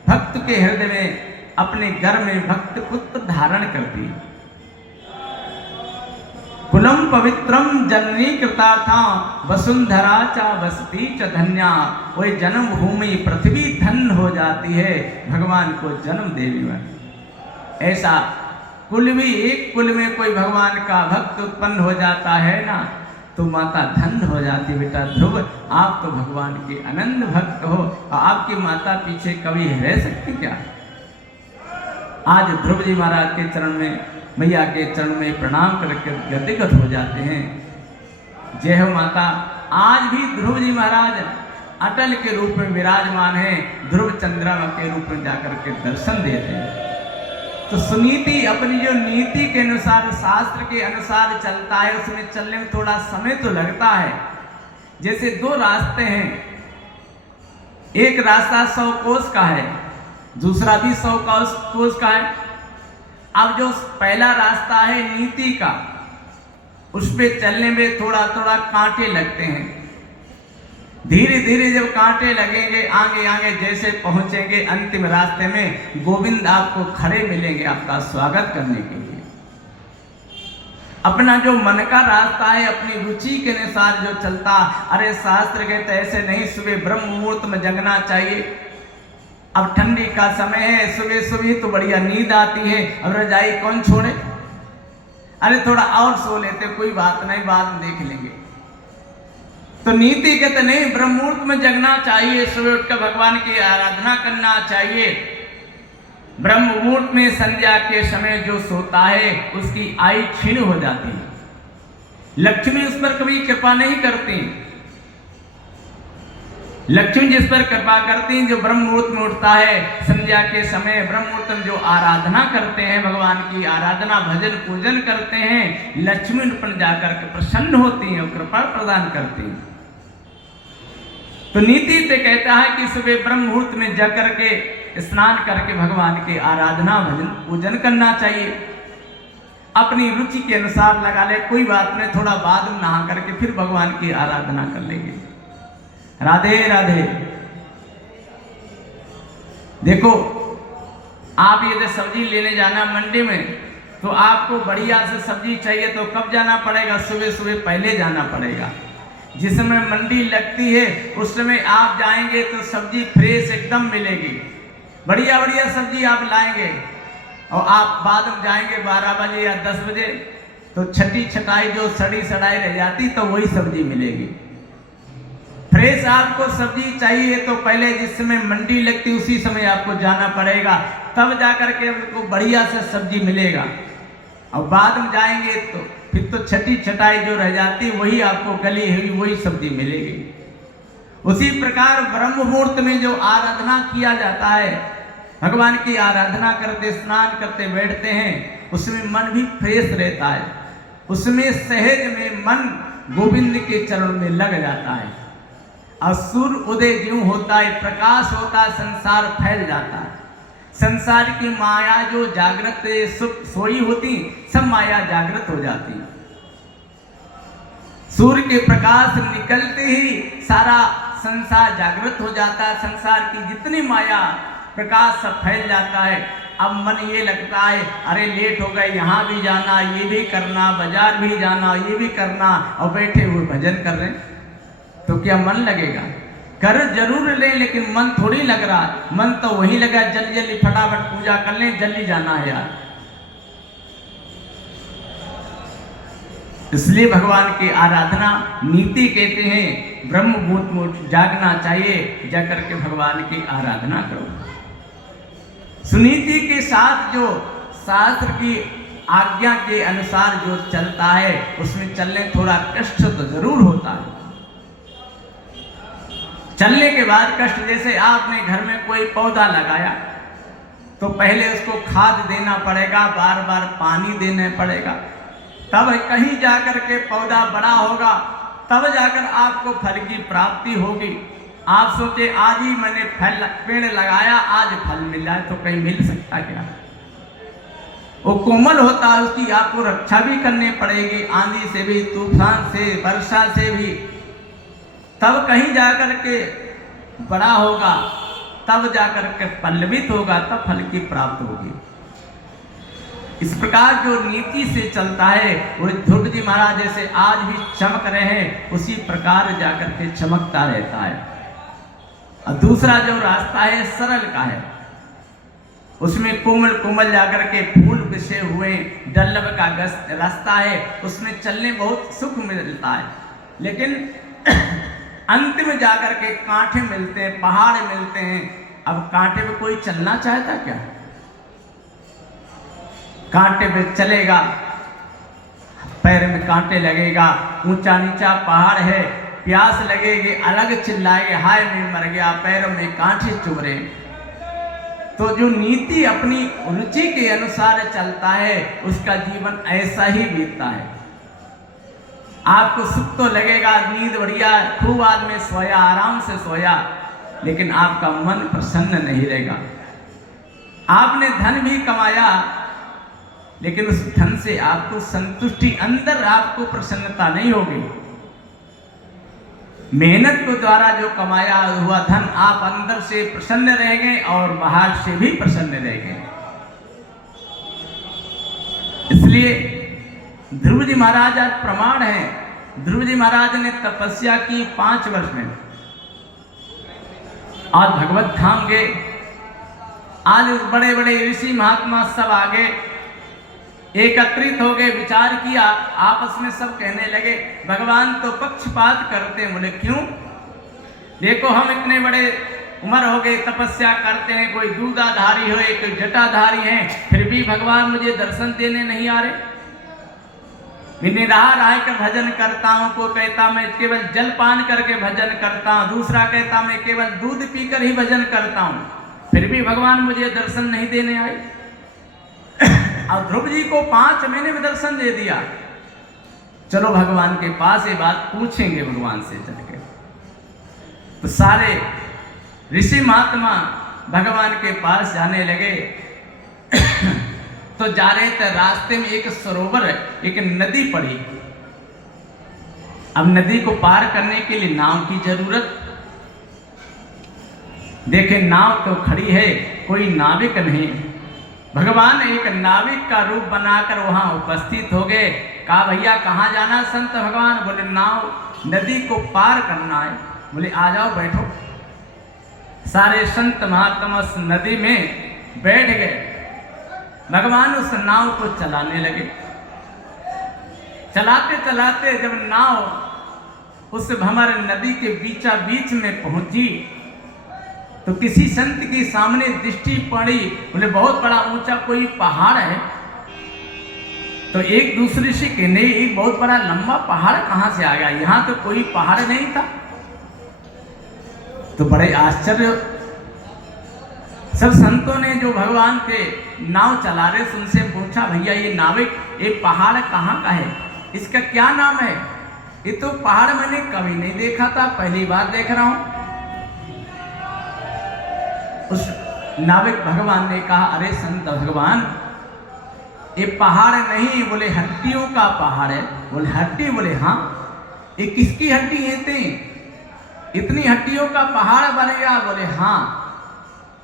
भक्त के हृदय में अपने घर में भक्त पुत्र धारण करती है। कुलम पवित्रम जननी कृतार्था वसुंधरा चा बसती च धन्या। वही जन्मभूमि पृथ्वी धन्य हो जाती है भगवान को जन्म देने वाली। ऐसा कुल भी, एक कुल में कोई भगवान का भक्त उत्पन्न हो जाता है ना, तो माता धन्य हो जाती। बेटा ध्रुव, आप तो भगवान के अनंत भक्त हो, आपकी माता पीछे कभी रह सकती क्या? आज ध्रुव जी महाराज के चरण में, मैया के चरण में प्रणाम करके गदगद हो जाते हैं। जय हो माता। आज भी ध्रुव जी महाराज अटल के रूप में विराजमान हैं, ध्रुव चंद्रमा के रूप में जाकर के दर्शन देते हैं। तो सुनीति अपनी जो नीति के अनुसार, शास्त्र के अनुसार चलता है, उसमें चलने में थोड़ा समय तो लगता है। जैसे दो रास्ते हैं, एक रास्ता 100 कोस का है, दूसरा भी 100 कोस का है। अब जो पहला रास्ता है नीति का, उस पे चलने में थोड़ा थोड़ा कांटे लगते हैं। धीरे धीरे जब कांटे लगेंगे, आगे आगे जैसे पहुंचेंगे, अंतिम रास्ते में गोविंद आपको खड़े मिलेंगे आपका स्वागत करने के लिए। अपना जो मन का रास्ता है, अपनी रुचि के अनुसार जो चलता, अरे शास्त्र कहते ऐसे नहीं, सुबह ब्रह्म मुहूर्त में जगना चाहिए। अब ठंडी का समय है, सुबह सुबह तो बढ़िया नींद आती है, अब रजाई कौन छोड़े, अरे थोड़ा और सो लेते, कोई बात नहीं, बाद में देख लेंगे। तो नीति कहते नहीं, ब्रह्म मुहूर्त में जगना चाहिए, सुबह उठकर भगवान की आराधना करना चाहिए। ब्रह्म मुहूर्त में संध्या के समय जो सोता है उसकी आयु क्षीण हो जाती है। लक्ष्मी उस पर कभी कृपा नहीं करती। लक्ष्मी जिस पर कृपा करती हैं, जो ब्रह्म मुहूर्त में उठता है, संध्या के समय ब्रह्म मुहूर्त में जो आराधना करते हैं, भगवान की आराधना भजन पूजन करते हैं, लक्ष्मी उन पर जाकर के प्रसन्न होती हैं और कृपा प्रदान करती हैं। तो नीति से कहता है कि सुबह ब्रह्म मुहूर्त में जा करके स्नान करके भगवान की आराधना भजन पूजन करना चाहिए। अपनी रुचि के अनुसार लगा ले, कोई बात नहीं, थोड़ा बाद में नहा करके फिर भगवान की आराधना कर लेंगे। राधे राधे। देखो, आप यदि सब्जी लेने जाना मंडी में, तो आपको बढ़िया से सब्जी चाहिए तो कब जाना पड़ेगा? सुबह सुबह पहले जाना पड़ेगा। जिस समय मंडी लगती है उस समय आप जाएंगे तो सब्जी फ्रेश एकदम मिलेगी। बढ़िया बढ़िया सब्जी आप लाएंगे और आप बाद में जाएंगे 12 बजे या 10 बजे, तो छठी छटाई जो सड़ी सड़ाई रह जाती तो वही सब्जी मिलेगी। फ्रेश आपको सब्जी चाहिए तो पहले जिस समय मंडी लगती उसी समय आपको जाना पड़ेगा, तब जाकर के आपको बढ़िया से सब्जी मिलेगा। और बाद में जाएंगे तो फिर तो छठी छटाई जो रह जाती वही आपको गली हुई वही सब्जी मिलेगी। उसी प्रकार ब्रह्म मुहूर्त में जो आराधना किया जाता है, भगवान की आराधना करते स्नान करते बैठते हैं, उसमें मन भी फ्रेश रहता है, उसमें सहज में मन गोविंद के चरण में लग जाता है। और सूर्य उदय ज्यों होता है, प्रकाश होता है, संसार फैल जाता है। संसार की माया जो जागृत सोई होती, सब माया जागृत हो जाती। सूर्य के प्रकाश निकलते ही सारा संसार जागृत हो जाता है, संसार की जितनी माया प्रकाश सब फैल जाता है। अब मन ये लगता है अरे लेट हो गए, यहाँ भी जाना, ये भी करना, बाजार भी जाना, ये भी करना, और बैठे हुए भजन कर रहे हैं तो क्या मन लगेगा? कर जरूर ले, लेकिन मन थोड़ी लग रहा, मन तो वही लगा जल्दी जल्दी फटाफट पूजा कर लें, जल्दी जाना है यार। इसलिए भगवान की आराधना नीति कहते हैं, ब्रह्म मुहूर्त जागना चाहिए, जाकर के भगवान की आराधना करो। सुनीति के साथ जो शास्त्र की आज्ञा के अनुसार जो चलता है, उसमें चलने थोड़ा कष्ट तो जरूर होता है। चलने के बाद कष्ट, जैसे आपने घर में कोई पौधा लगाया तो पहले उसको खाद देना पड़ेगा, बार बार पानी देना पड़ेगा, तब कहीं जाकर के पौधा बड़ा होगा, तब जाकर आपको फल की प्राप्ति होगी। आप सोचे आज ही मैंने पेड़ लगाया, आज फल मिला है, तो कहीं मिल सकता क्या? वो कोमल होता है, उसकी आपको रक्षा भी करनी पड़ेगी, आंधी से भी, तूफान से, वर्षा से भी, तब कहीं जाकर के बड़ा होगा, तब जाकर के पल्लवित होगा, तब फल की प्राप्त होगी। इस प्रकार जो नीति से चलता है, वो ध्रुव जी महाराज जैसे आज भी चमक रहे हैं, उसी प्रकार जाकर के चमकता रहता है। और दूसरा जो रास्ता है सरल का है, उसमें कोमल कोमल जाकर के फूल बिछे हुए डल्लभ का रास्ता है, उसमें चलने बहुत सुख मिलता है, लेकिन अंत में जाकर के कांटे मिलते हैं, पहाड़ मिलते हैं। अब कांटे पे कोई चलना चाहता क्या? कांटे पे चलेगा, पैर में कांटे लगेगा, ऊंचा नीचा पहाड़ है, प्यास लगेगी, अलग चिल्लाएंगे हाय मैं मर गया, पैरों में कांटे चुभ रहे। तो जो नीति अपनी रुचि के अनुसार चलता है, उसका जीवन ऐसा ही बीतता है। आपको सुख तो लगेगा, नींद बढ़िया, खूब आदमी सोया, आराम से सोया, लेकिन आपका मन प्रसन्न नहीं रहेगा। आपने धन भी कमाया, लेकिन उस धन से आपको संतुष्टि, अंदर आपको प्रसन्नता नहीं होगी। मेहनत के द्वारा जो कमाया हुआ धन, आप अंदर से प्रसन्न रहेंगे और बाहर से भी प्रसन्न रहेंगे। इसलिए ध्रुव जी महाराज आज प्रमाण है। ध्रुव जी महाराज ने तपस्या की 5 वर्ष में, आज भगवत धाम गए, आज बड़े बड़े ऋषि महात्मा सब आगे एकत्रित हो गए, विचार किया, आपस में सब कहने लगे भगवान तो पक्षपात करते हैं। बोले क्यों? देखो हम इतने बड़े उम्र हो गए, तपस्या करते हैं, कोई दूधाधारी हो, एक जटाधारी है, फिर भी भगवान मुझे दर्शन देने नहीं आ रहे। मैं निराहार रह कर भजन करता हूँ, को कहता मैं केवल जल पान करके भजन करता हूँ, दूसरा कहता मैं केवल दूध पीकर ही भजन करता हूँ, फिर भी भगवान मुझे दर्शन नहीं देने आए। और ध्रुव जी को 5 महीने में दर्शन दे दिया। चलो भगवान के पास ये बात पूछेंगे भगवान से चलके। तो सारे ऋषि महात्मा भगवान के पास जाने लगे। तो जा रहे थे, रास्ते में एक सरोवर, एक नदी पड़ी। अब नदी को पार करने के लिए नाव की जरूरत। देखे नाव तो खड़ी है, कोई नाविक नहीं। भगवान एक नाविक का रूप बनाकर वहां उपस्थित हो गए। कहा भैया कहाँ जाना संत भगवान? बोले नाव, नदी को पार करना है। बोले आ जाओ बैठो। सारे संत महात्मा उस नदी में बैठ गए। भगवान उस नाव को चलाने लगे। चलाते चलाते जब नाव उस भंवर नदी के बीचा बीच में पहुंची तो किसी संत के सामने दृष्टि पड़ी। बोले बहुत बड़ा ऊंचा कोई पहाड़ है। तो एक दूसरे से कहने, एक बहुत बड़ा लंबा पहाड़ कहां से आ गया, यहां तो कोई पहाड़ नहीं था। तो बड़े आश्चर्य सब संतों ने जो भगवान के नाव चला रहे उनसे पूछा, भैया ये नाविक ये पहाड़ कहाँ का है, इसका क्या नाम है? ये तो पहाड़ मैंने कभी नहीं देखा था, पहली बार देख रहा हूं। उस नाविक भगवान ने कहा, अरे संत भगवान ये पहाड़ नहीं, बोले हड्डियों का पहाड़ है। बोले हड्डी? बोले हाँ। ये किसकी हड्डी है? इतनी हड्डियों का पहाड़ बन गया? बोले हाँ।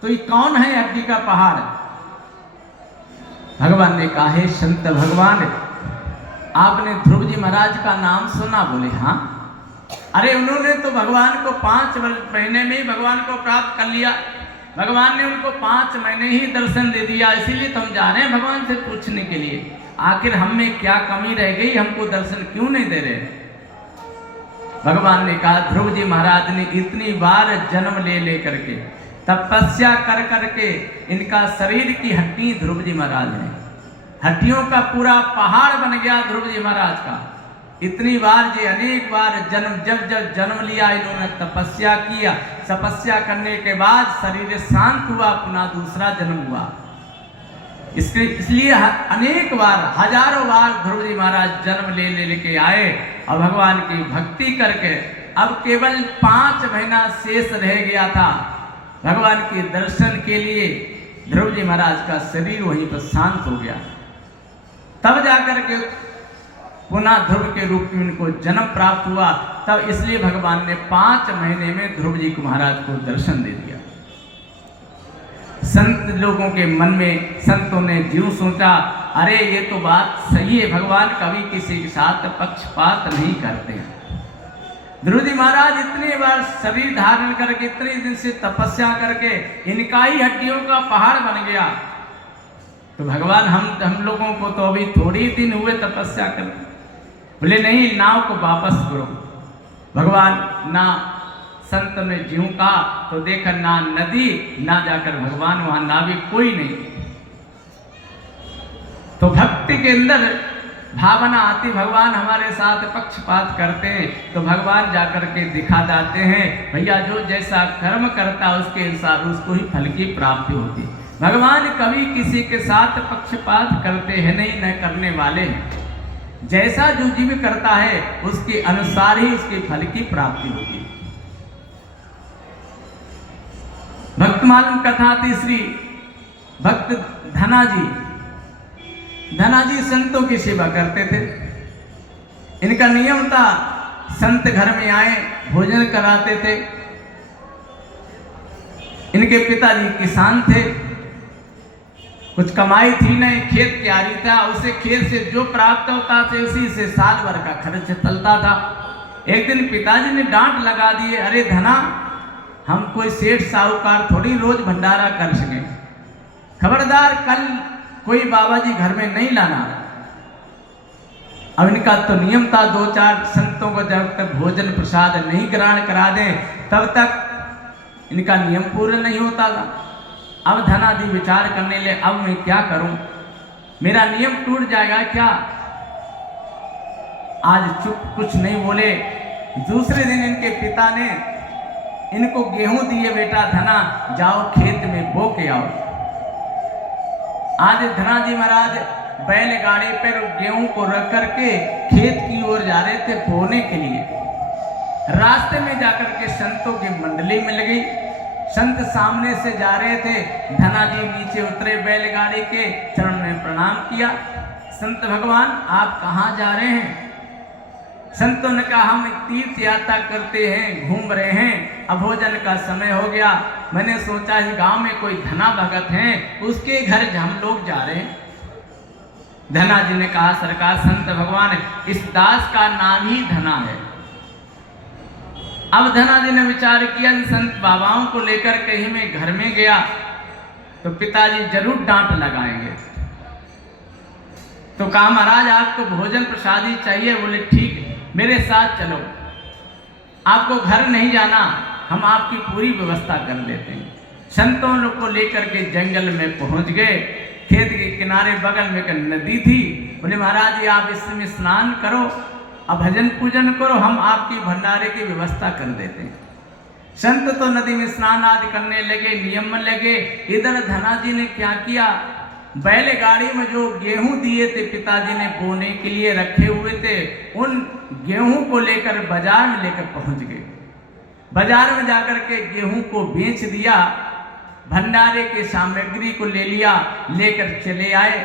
तो ये कौन है हड्डी का पहाड़? भगवान ने कहा, हे संत भगवान आपने ध्रुव जी महाराज का नाम सुना? बोले हाँ। अरे उन्होंने तो भगवान को 5 महीने में ही भगवान को प्राप्त कर लिया। भगवान ने उनको 5 महीने ही दर्शन दे दिया, इसीलिए तो हम जा रहे हैं भगवान से पूछने के लिए, आखिर हम में क्या कमी रह गई, हमको दर्शन क्यों नहीं दे रहे? भगवान ने कहा, ध्रुव जी महाराज ने इतनी बार जन्म ले करके तपस्या कर करके इनका शरीर की हड्डी ध्रुव जी महाराज है, हड्डियों का पूरा पहाड़ बन गया ध्रुव जी महाराज का। इतनी बार जी अनेक बार जन्म, जब जब जन्म लिया इन्होंने तपस्या किया, तपस्या करने के बाद शरीर शांत हुआ, पुनः दूसरा जन्म हुआ। इसलिए अनेक बार, हजारों बार ध्रुव जी महाराज जन्म लेके आए और भगवान की भक्ति करके अब केवल 5 महीना शेष रह गया था भगवान के दर्शन के लिए। ध्रुव जी महाराज का शरीर वहीं पर शांत हो गया, तब जाकर के पुनः ध्रुव के रूप में उनको जन्म प्राप्त हुआ। तब इसलिए भगवान ने 5 महीने में ध्रुव जी को महाराज को दर्शन दे दिया। संत लोगों के मन में, संतों ने जीव सोचा, अरे ये तो बात सही है, भगवान कभी किसी के साथ पक्षपात नहीं करते हैं। ध्रुव जी महाराज इतने बार शरीर धारण करके, इतने दिन से तपस्या करके इनका ही हड्डियों का पहाड़ बन गया, तो भगवान हम लोगों को तो अभी थोड़ी दिन हुए तपस्या करके। बोले नहीं, नाव को वापस करो। भगवान ना संत ने जीव कहा तो देखा ना नदी ना जाकर भगवान, वहां नाविक कोई नहीं। तो भक्ति के अंदर भावना आती, भगवान हमारे साथ पक्षपात करते हैं तो भगवान जाकर के दिखा जाते हैं, भैया जो जैसा कर्म करता है उसके अनुसार उसको ही फल की प्राप्ति होती। भगवान कभी किसी के साथ पक्षपात करते हैं नहीं, न करने वाले हैं। जैसा जो जीव करता है उसके अनुसार ही उसके फल की प्राप्ति होगी। भक्त मालूम कथा तीसरी, भक्त धना जी। धना जी संतों की सेवा करते थे। इनका नियम था, संत घर में आए भोजन कराते थे। इनके पिताजी किसान थे, कुछ कमाई थी नहीं, खेत क्यारी था, उसे खेत से जो प्राप्त होता था उसी से साल भर का खर्च चलता था। एक दिन पिताजी ने डांट लगा दिए, अरे धना हम कोई सेठ साहूकार थोड़ी रोज भंडारा कर सके, खबरदार कल कोई बाबा जी घर में नहीं लाना। अब इनका तो नियम था 2-4 संतों को जब तक भोजन प्रसाद नहीं ग्रहण करा दें तब तक इनका नियम पूर्ण नहीं होता था। अब धना जी विचार करने लगे, अब मैं क्या करूं, मेरा नियम टूट जाएगा क्या। आज चुप कुछ नहीं बोले। दूसरे दिन इनके पिता ने इनको गेहूं दिए, बेटा धना जाओ खेत में बो के आओ। आज धना जी महाराज बैलगाड़ी पर गेहूं को रख करके खेत की ओर जा रहे थे बोने के लिए। रास्ते में जाकर के संतों की मंडली मिल गई। संत सामने से जा रहे थे, धना जी नीचे उतरे, बैलगाड़ी के चरण में प्रणाम किया। संत भगवान आप कहाँ जा रहे हैं? संतों ने कहा हम तीर्थ यात्रा करते हैं, घूम रहे हैं, अब भोजन का समय हो गया, मैंने सोचा इस गांव में कोई धना भगत है उसके घर हम लोग जा रहे हैं। धना जी ने कहा सरकार संत भगवान इस दास का नाम ही धना है, अब धनाजी ने विचार किया कि संत बाबाओं को लेकर कहीं मैं घर में गया तो पिताजी जरूर डांट लगाएंगे। तो कहा महाराज आपको भोजन प्रसाद ही चाहिए? बोले ठीक है, मेरे साथ चलो, आपको घर नहीं जाना, हम आपकी पूरी व्यवस्था कर देते हैं। संतों लोग को लेकर के जंगल में पहुंच गए। खेत के किनारे बगल में एक नदी थी। बोले महाराज जी आप इसमें स्नान करो और भजन पूजन करो, हम आपकी भंडारे की व्यवस्था कर देते हैं। संत तो नदी में स्नान आदि करने लगे, नियम में लगे। इधर धनाजी ने क्या किया, बैलगाड़ी में जो गेहूं दिए थे पिताजी ने बोने के लिए रखे हुए थे, उन गेहूं को लेकर बाजार में लेकर पहुंच गए। बाजार में जाकर के गेहूं को बेच दिया, भंडारे के सामग्री को ले लिया, लेकर चले आए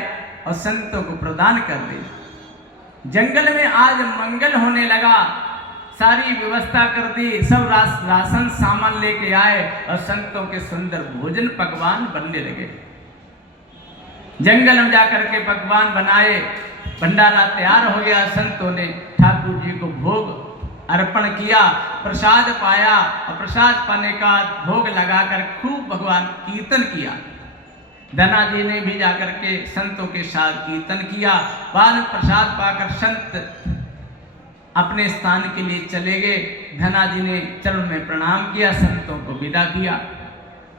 और संतों को प्रदान कर दी। जंगल में आज मंगल होने लगा, सारी व्यवस्था कर दी, सब राशन सामान लेके आए और संतों के सुंदर भोजन पकवान बनने लगे। जंगल में जाकर के पकवान बनाए, भंडारा तैयार हो गया। संतों ने ठाकुर जी को भोग अर्पण किया, प्रसाद पाया और प्रसाद पाने का भोग लगाकर खूब भगवान कीर्तन किया। धनाजी ने भी जाकर के संतों के साथ कीर्तन किया। बाद में प्रसाद पाकर संत अपने स्थान के लिए चले गए। धनाजी ने चरण में प्रणाम किया, संतों को विदा किया।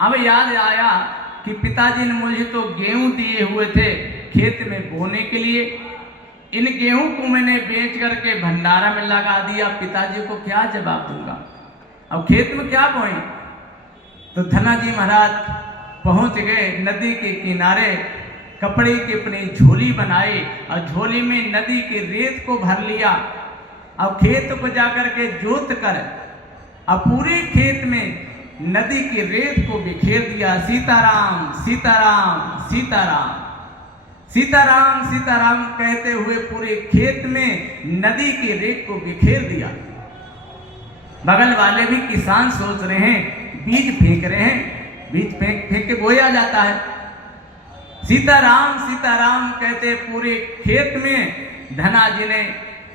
अब याद आया कि पिताजी ने मुझे तो गेहूं दिए हुए थे खेत में बोने के लिए, इन गेहूं को मैंने बेच करके भंडारा में लगा दिया, पिताजी को क्या जवाब दूंगा, अब खेत में क्या बोएं। तो धनाजी महाराज पहुंच गए नदी के किनारे, कपड़े की अपनी झोली बनाई और झोली में नदी के रेत को भर लिया। अब खेत को जाकर के जोत कर अब पूरे खेत में नदी के रेत को बिखेर दिया। सीताराम सीताराम सीताराम सीताराम सीताराम कहते हुए पूरे खेत में नदी के रेत को बिखेर दिया। बगल वाले भी किसान सोच रहे हैं, बीज फेंक रहे हैं, बीज फेंक के बोया जाता है। सीताराम सीताराम कहते पूरे खेत में धनाजी ने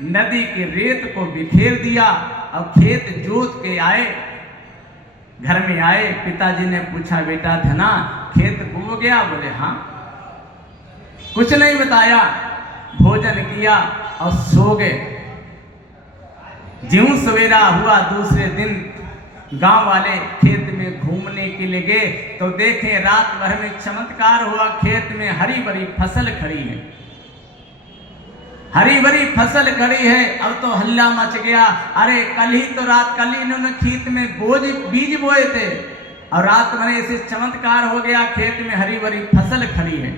नदी के रेत को बिखेर दिया। अब खेत जोत के आए, घर में आए, पिताजी ने पूछा बेटा धना खेत बो गया? बोले हाँ। कुछ नहीं बताया, भोजन किया और सो गए। ज्यों सवेरा हुआ दूसरे दिन गांव वाले खेत में घूमने के लिए गए तो देखें रात भर में चमत्कार हुआ। खेत में हरी भरी फसल खड़ी है, हरी भरी फसल खड़ी है। अब तो हल्ला मच गया, अरे कल ही इन्होंने खेत में बीज बोए थे और रात भर ऐसे चमत्कार हो गया, खेत में हरी भरी फसल खड़ी है।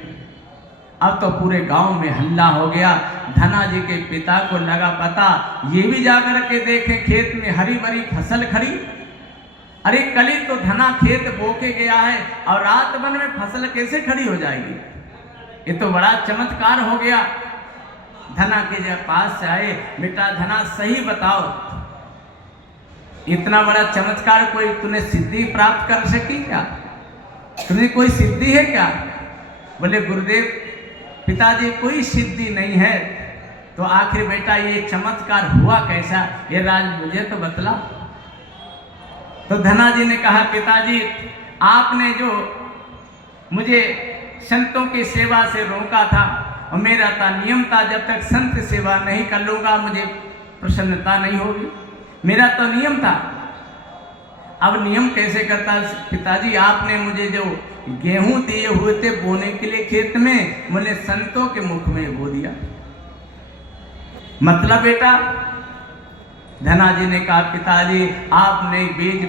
अब तो पूरे गांव में हल्ला हो गया। धनाजी के पिता को लगा पता, ये भी जाकर के देखें खेत में हरी भरी फसल खड़ी। अरे कल ही तो धना खेत बो के गया है और रात भर में फसल कैसे खड़ी हो जाएगी? ये तो बड़ा चमत्कार हो गया। धना के जब पास से आए, बेटा धना सही बताओ, इतना बड़ा चमत्कार कोई तूने सिद्धि प्राप्त कर सकी क्या? तुम्हें कोई सिद्धि है क्या? बोले गुरुदेव पिताजी कोई सिद्धि नहीं है। तो आखिर बेटा ये चमत्कार हुआ कैसा, ये राज मुझे तो बतला। तो धनाजी ने कहा पिताजी आपने जो मुझे संतों की सेवा से रोका था और मेरा था नियम था, जब तक संत सेवा नहीं कर लूँगा मुझे प्रसन्नता नहीं होगी, मेरा तो नियम था। अब नियम कैसे करता पिताजी? आपने मुझे जो गेहूं दिए हुए थे बोने के लिए खेत में, मैंने संतों के मुख में बो दिया। मतलब बेटा? धनाजी ने कहा पिताजी आपने बीज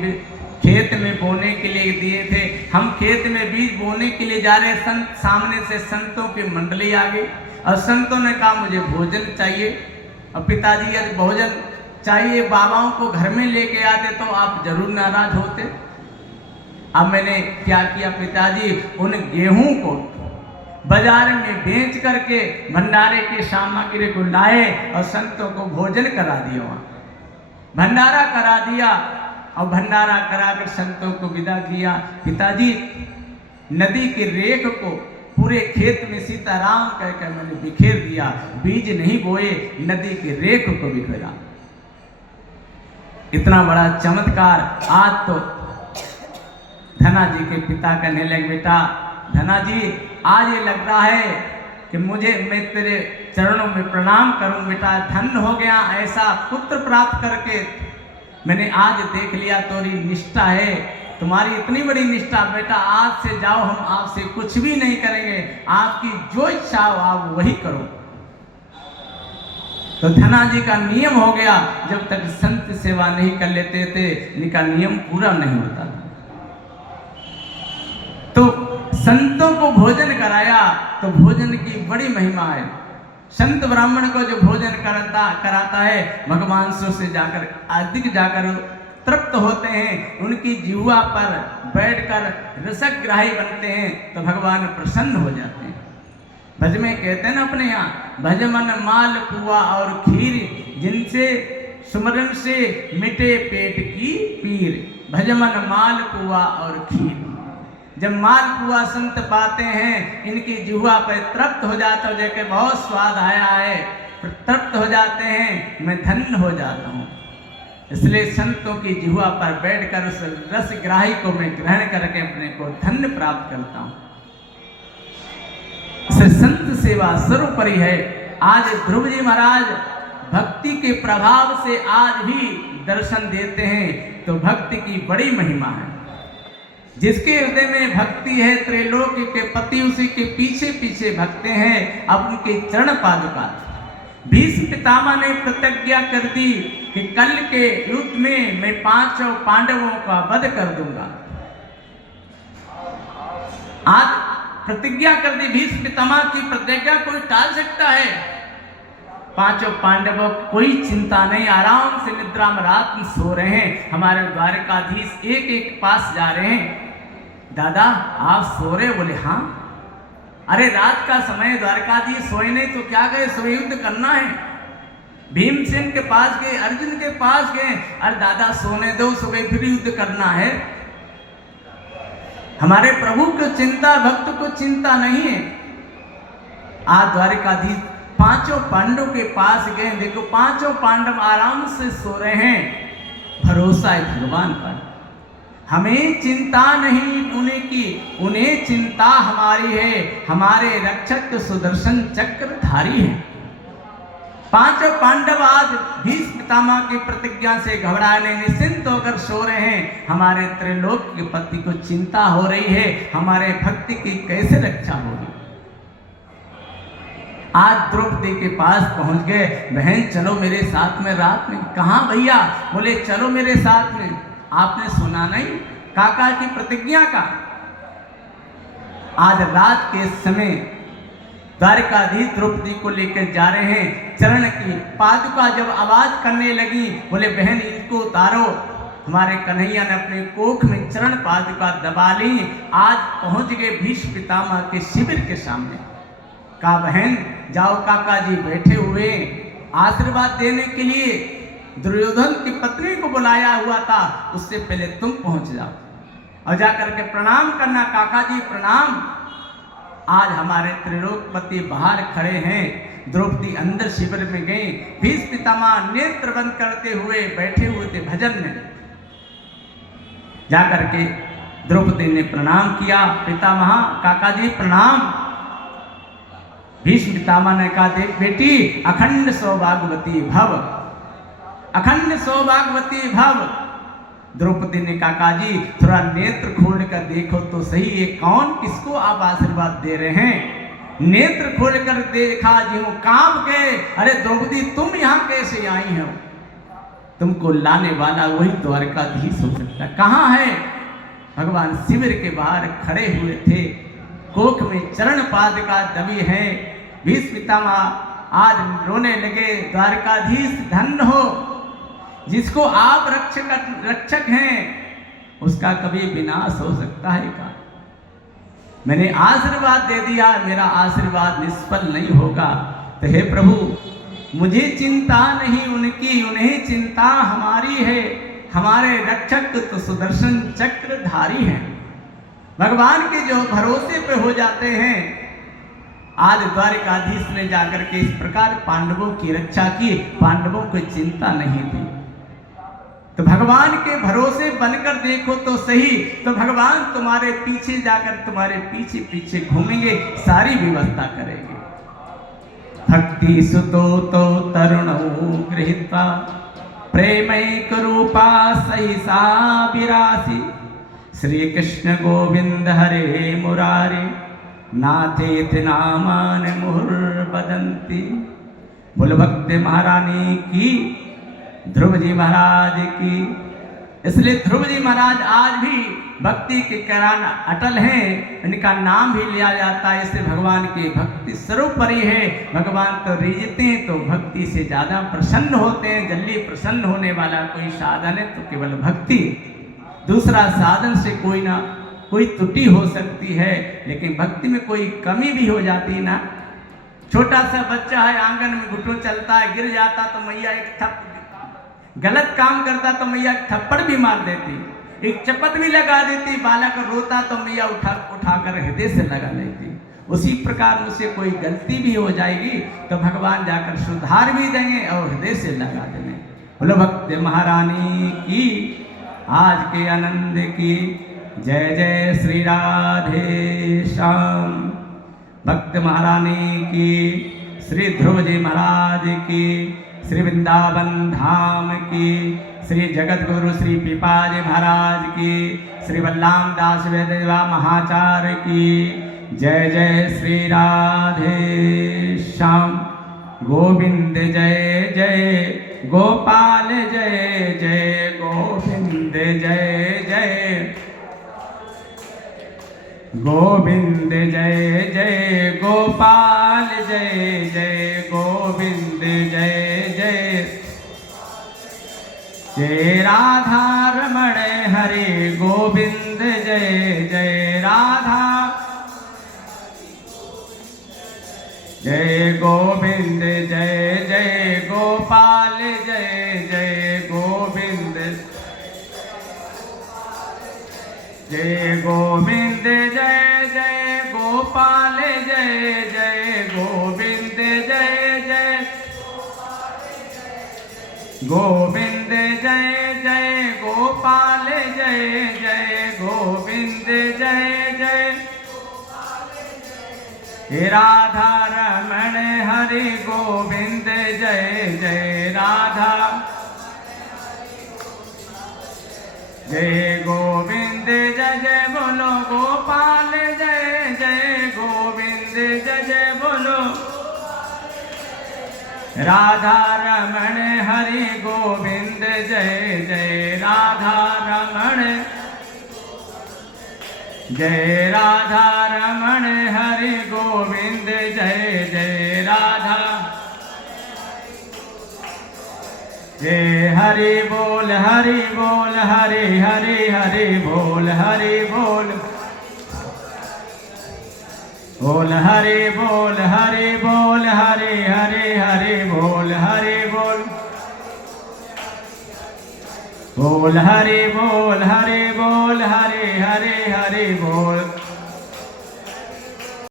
खेत में बोने के लिए दिए थे, हम खेत में बीज बोने के लिए जा रहे, संत सामने से संतों की मंडली आ गई और संतों ने कहा मुझे भोजन चाहिए। और पिताजी यदि भोजन चाहिए बाबाओं को घर में लेके आते तो आप जरूर नाराज होते। अब मैंने क्या किया पिताजी, उन गेहूं को बाजार में बेच करके भंडारे की सामग्री को लाए और संतों को भोजन करा दिया, वहाँ भंडारा करा दिया और भंडारा कराकर संतों को विदा किया। पिताजी नदी के रेख को पूरे खेत में सीताराम कहकर मैंने बिखेर दिया, बीज नहीं बोए, नदी के रेख को बिखेरा। इतना बड़ा चमत्कार। आज तो धना जी के पिता कहने लगे, बेटा धना जी, आज ये लग रहा है कि मैं तेरे चरणों में प्रणाम करूं बेटा, धन्य हो गया ऐसा पुत्र प्राप्त करके। मैंने आज देख लिया तोरी निष्ठा है, तुम्हारी इतनी बड़ी निष्ठा बेटा, आज से जाओ, हम आपसे कुछ भी नहीं करेंगे, आपकी जो इच्छा हो आप वही करो। तो धना जी का नियम हो गया, जब तक संत सेवा नहीं कर लेते थे इनका नियम पूरा नहीं होता था। तो संतों को भोजन कराया, तो भोजन की बड़ी महिमा है। संत ब्राह्मण को जो भोजन कराता है, भगवान से जाकर अधिक जाकर तृप्त होते हैं, उनकी जिह्वा पर बैठकर रसग्राही बनते हैं, तो भगवान प्रसन्न हो जाते हैं। भज में कहते हैं ना अपने यहाँ, भज मन माल पुआ और खीर, जिनसे सुमरन से मिटे पेट की पीर। भज मन माल पुआ और खीर। जब माल पुआ संत पाते हैं, इनकी जिह्वा पर तृप्त हो जाता है, जैसे बहुत स्वाद आया है, तृप्त हो जाते हैं, मैं धन्य हो जाता हूँ। इसलिए संतों की जिह्वा पर बैठकर उस रसग्राही को मैं ग्रहण करके अपने को धन्य प्राप्त करता हूँ। संत सेवा सर्वोपरि है। आज ध्रुव जी महाराज भक्ति के प्रभाव से आज भी दर्शन देते हैं, तो भक्ति की बड़ी महिमा है। जिसके हृदय में भक्ति है, त्रैलोक के पति उसी के पीछे पीछे भक्ते हैं। अब उनके चरण पादुका। भीष्म पितामह ने प्रतिज्ञा कर दी कि कल के युद्ध में मैं 5 पांडवों का वध कर दूंगा। आज प्रतिज्ञा कर दी, भीष्म पितामह की प्रतिज्ञा कोई टाल सकता है? 5 पांडवों कोई चिंता नहीं, आराम से निद्रा में रात में सो रहे हैं। हमारे द्वारकाधीश एक एक पास जा रहे हैं, दादा आप सो रहे? बोले हाँ। अरे रात का समय, द्वारकाधीश सोए नहीं तो क्या गए, सोए युद्ध करना है। भीमसेन के पास गए, अर्जुन के पास गए, अरे दादा सोने दो, सुबह फिर युद्ध करना है। हमारे प्रभु को चिंता, भक्त को चिंता नहीं है। आज द्वारकाधीश 5 पांडवों के पास गए, देखो 5 पांडव आराम से सो रहे हैं, भरोसा है भगवान पर। हमें चिंता नहीं उन्हें की, उन्हें चिंता हमारी है। हमारे रक्षक सुदर्शन चक्रधारी है। 5 पांडव आज भीष्म पितामह की प्रतिज्ञा से घबराने निश्चिंत होकर सो रहे हैं। हमारे त्रैलोक के पति को चिंता हो रही है, हमारे भक्ति की कैसे रक्षा होगी। आज द्रौपदी के पास पहुंच गए, बहन चलो मेरे साथ में रात में। कहाँ भैया? बोले चलो मेरे साथ में। आपने सुना नहीं काका की प्रतिज्ञा का? आज रात के समय द्वारकाधीश द्रौपदी को लेकर जा रहे हैं। चरण की पादुका जब आवाज करने लगी, बोले बहन इनको उतारो। हमारे कन्हैया ने अपने कोख में चरण पादुका दबा ली। आज पहुंच गए भीष्म पितामह के शिविर के सामने। कहा बहन जाओ, काका जी बैठे हुए आशीर्वाद देने के लिए। दुर्योधन की पत्नी को बुलाया हुआ था, उससे पहले तुम पहुंच जाओ और जाकर के प्रणाम करना। काका जी प्रणाम। आज हमारे त्रिलोकपति बाहर खड़े हैं। द्रौपदी अंदर शिविर में गई। भीष्म पितामह नेत्र बंद करते हुए बैठे हुए थे भजन में। जाकर के द्रौपदी ने प्रणाम किया। पितामह काका जी प्रणाम। भीष्म पितामह ने कहा देख बेटी, अखंड सौभाग्यवती भव, अखंड सौभाग्यवती भव। द्रौपदी ने काका जी थोड़ा नेत्र खोल कर देखो तो सही, ये कौन, किसको आप आशीर्वाद दे रहे हैं? नेत्र खोल कर देखा जी हूँ, कांप गए। अरे द्रौपदी तुम यहाँ कैसे आई हो? तुमको लाने वाला वही द्वारकाधीश हो सकता। कहाँ है? भगवान शिविर के बाहर खड़े हुए थे। कोख में चरण पादुका दबी है। भीष्म पितामह आज रोने लगे। द्वारकाधीश धन्य हो, जिसको आप रक्षक हैं उसका कभी विनाश हो सकता है क्या? मैंने आशीर्वाद दे दिया, मेरा आशीर्वाद निष्फल नहीं होगा। तो हे प्रभु मुझे चिंता नहीं उनकी, उन्हें चिंता हमारी है। हमारे रक्षक तो सुदर्शन चक्रधारी हैं। भगवान के जो भरोसे पे हो जाते हैं। आज द्वारकाधीश ने जाकर के इस प्रकार पांडवों की रक्षा की। पांडवों को चिंता नहीं थी। तो भगवान के भरोसे बनकर देखो तो सही, तो भगवान तुम्हारे पीछे जाकर तुम्हारे पीछे पीछे घूमेंगे, सारी व्यवस्था करेंगे। भक्ति सुतो तो तरुणौ गृहीत्वा प्रेमैक रूपा सहिसा विरासी, श्री कृष्ण गोविंद हरे मुरारे नाथेति नामान मुहुर्वदन्ति। बोलो भक्ति महारानी की, ध्रुव जी महाराज की। इसलिए ध्रुव जी महाराज आज भी भक्ति के करान अटल हैं, इनका नाम भी लिया जाता है। इससे भगवान की भक्ति सर्वोपरि है। भगवान तो रिझते हैं तो भक्ति से ज़्यादा प्रसन्न होते हैं। जल्दी प्रसन्न होने वाला कोई साधन है तो केवल भक्ति, दूसरा साधन से कोई त्रुटि हो सकती है, लेकिन भक्ति में कोई कमी भी हो जाती है ना। छोटा सा बच्चा है, आंगन में घुटनों चलता है, गिर जाता तो मैया एक गलत काम करता तो मैया थप्पड़ भी मार देती, एक चपत भी लगा देती। बालक रोता तो मैया उठाकर हृदय से लगा लेती। उसी प्रकार मुझसे कोई गलती भी हो जाएगी तो भगवान जाकर सुधार भी देंगे और हृदय से लगा देंगे। बोलो भक्त महारानी की, आज के आनंद की। जय जय श्री राधे श्याम। भक्त महारानी की, श्री ध्रुव जी महाराज की, श्री वृंदावन धाम की, श्री जगत गुरु श्री पिपाजी महाराज की, श्री बलराम दास वेदवा महाचार्य की। जय जय श्री राधे श्याम। गोविंद जय जय गोपाल, जय जय गोविंद जय जय गोविंद, जय जय गोपाल, जय जय गोविंद जय जय। जय राधा रमण हरे गोविंद, जय जय राधा, जय गोविंद जय जय गोपाल, जय जय गोविंद, जय गोविंद जय जय गोपाल, जय जय गोविंद जय जय गोविंद, जय जय गोपाल, जय जय गोविंद जय जय। हे राधा रमण हरि गोविंद, जय जय राधा, जय गोविंद जय जय बोलो गोपाल, जय जय गोविंद जय जय बोलो। राधा रमण हरि गोविंद, जय जय राधा रमण, जय राधा रमण हरि गोविंद, जय जय राधा। जय हरि बोल हरि बोल, हरि हरि हरि बोल, हरि बोल बोल, हरि बोल हरि बोल, हरि हरि हरि बोल, हरि बोल बोल, हरि बोल हरि बोल, हरि हरि हरि बोल।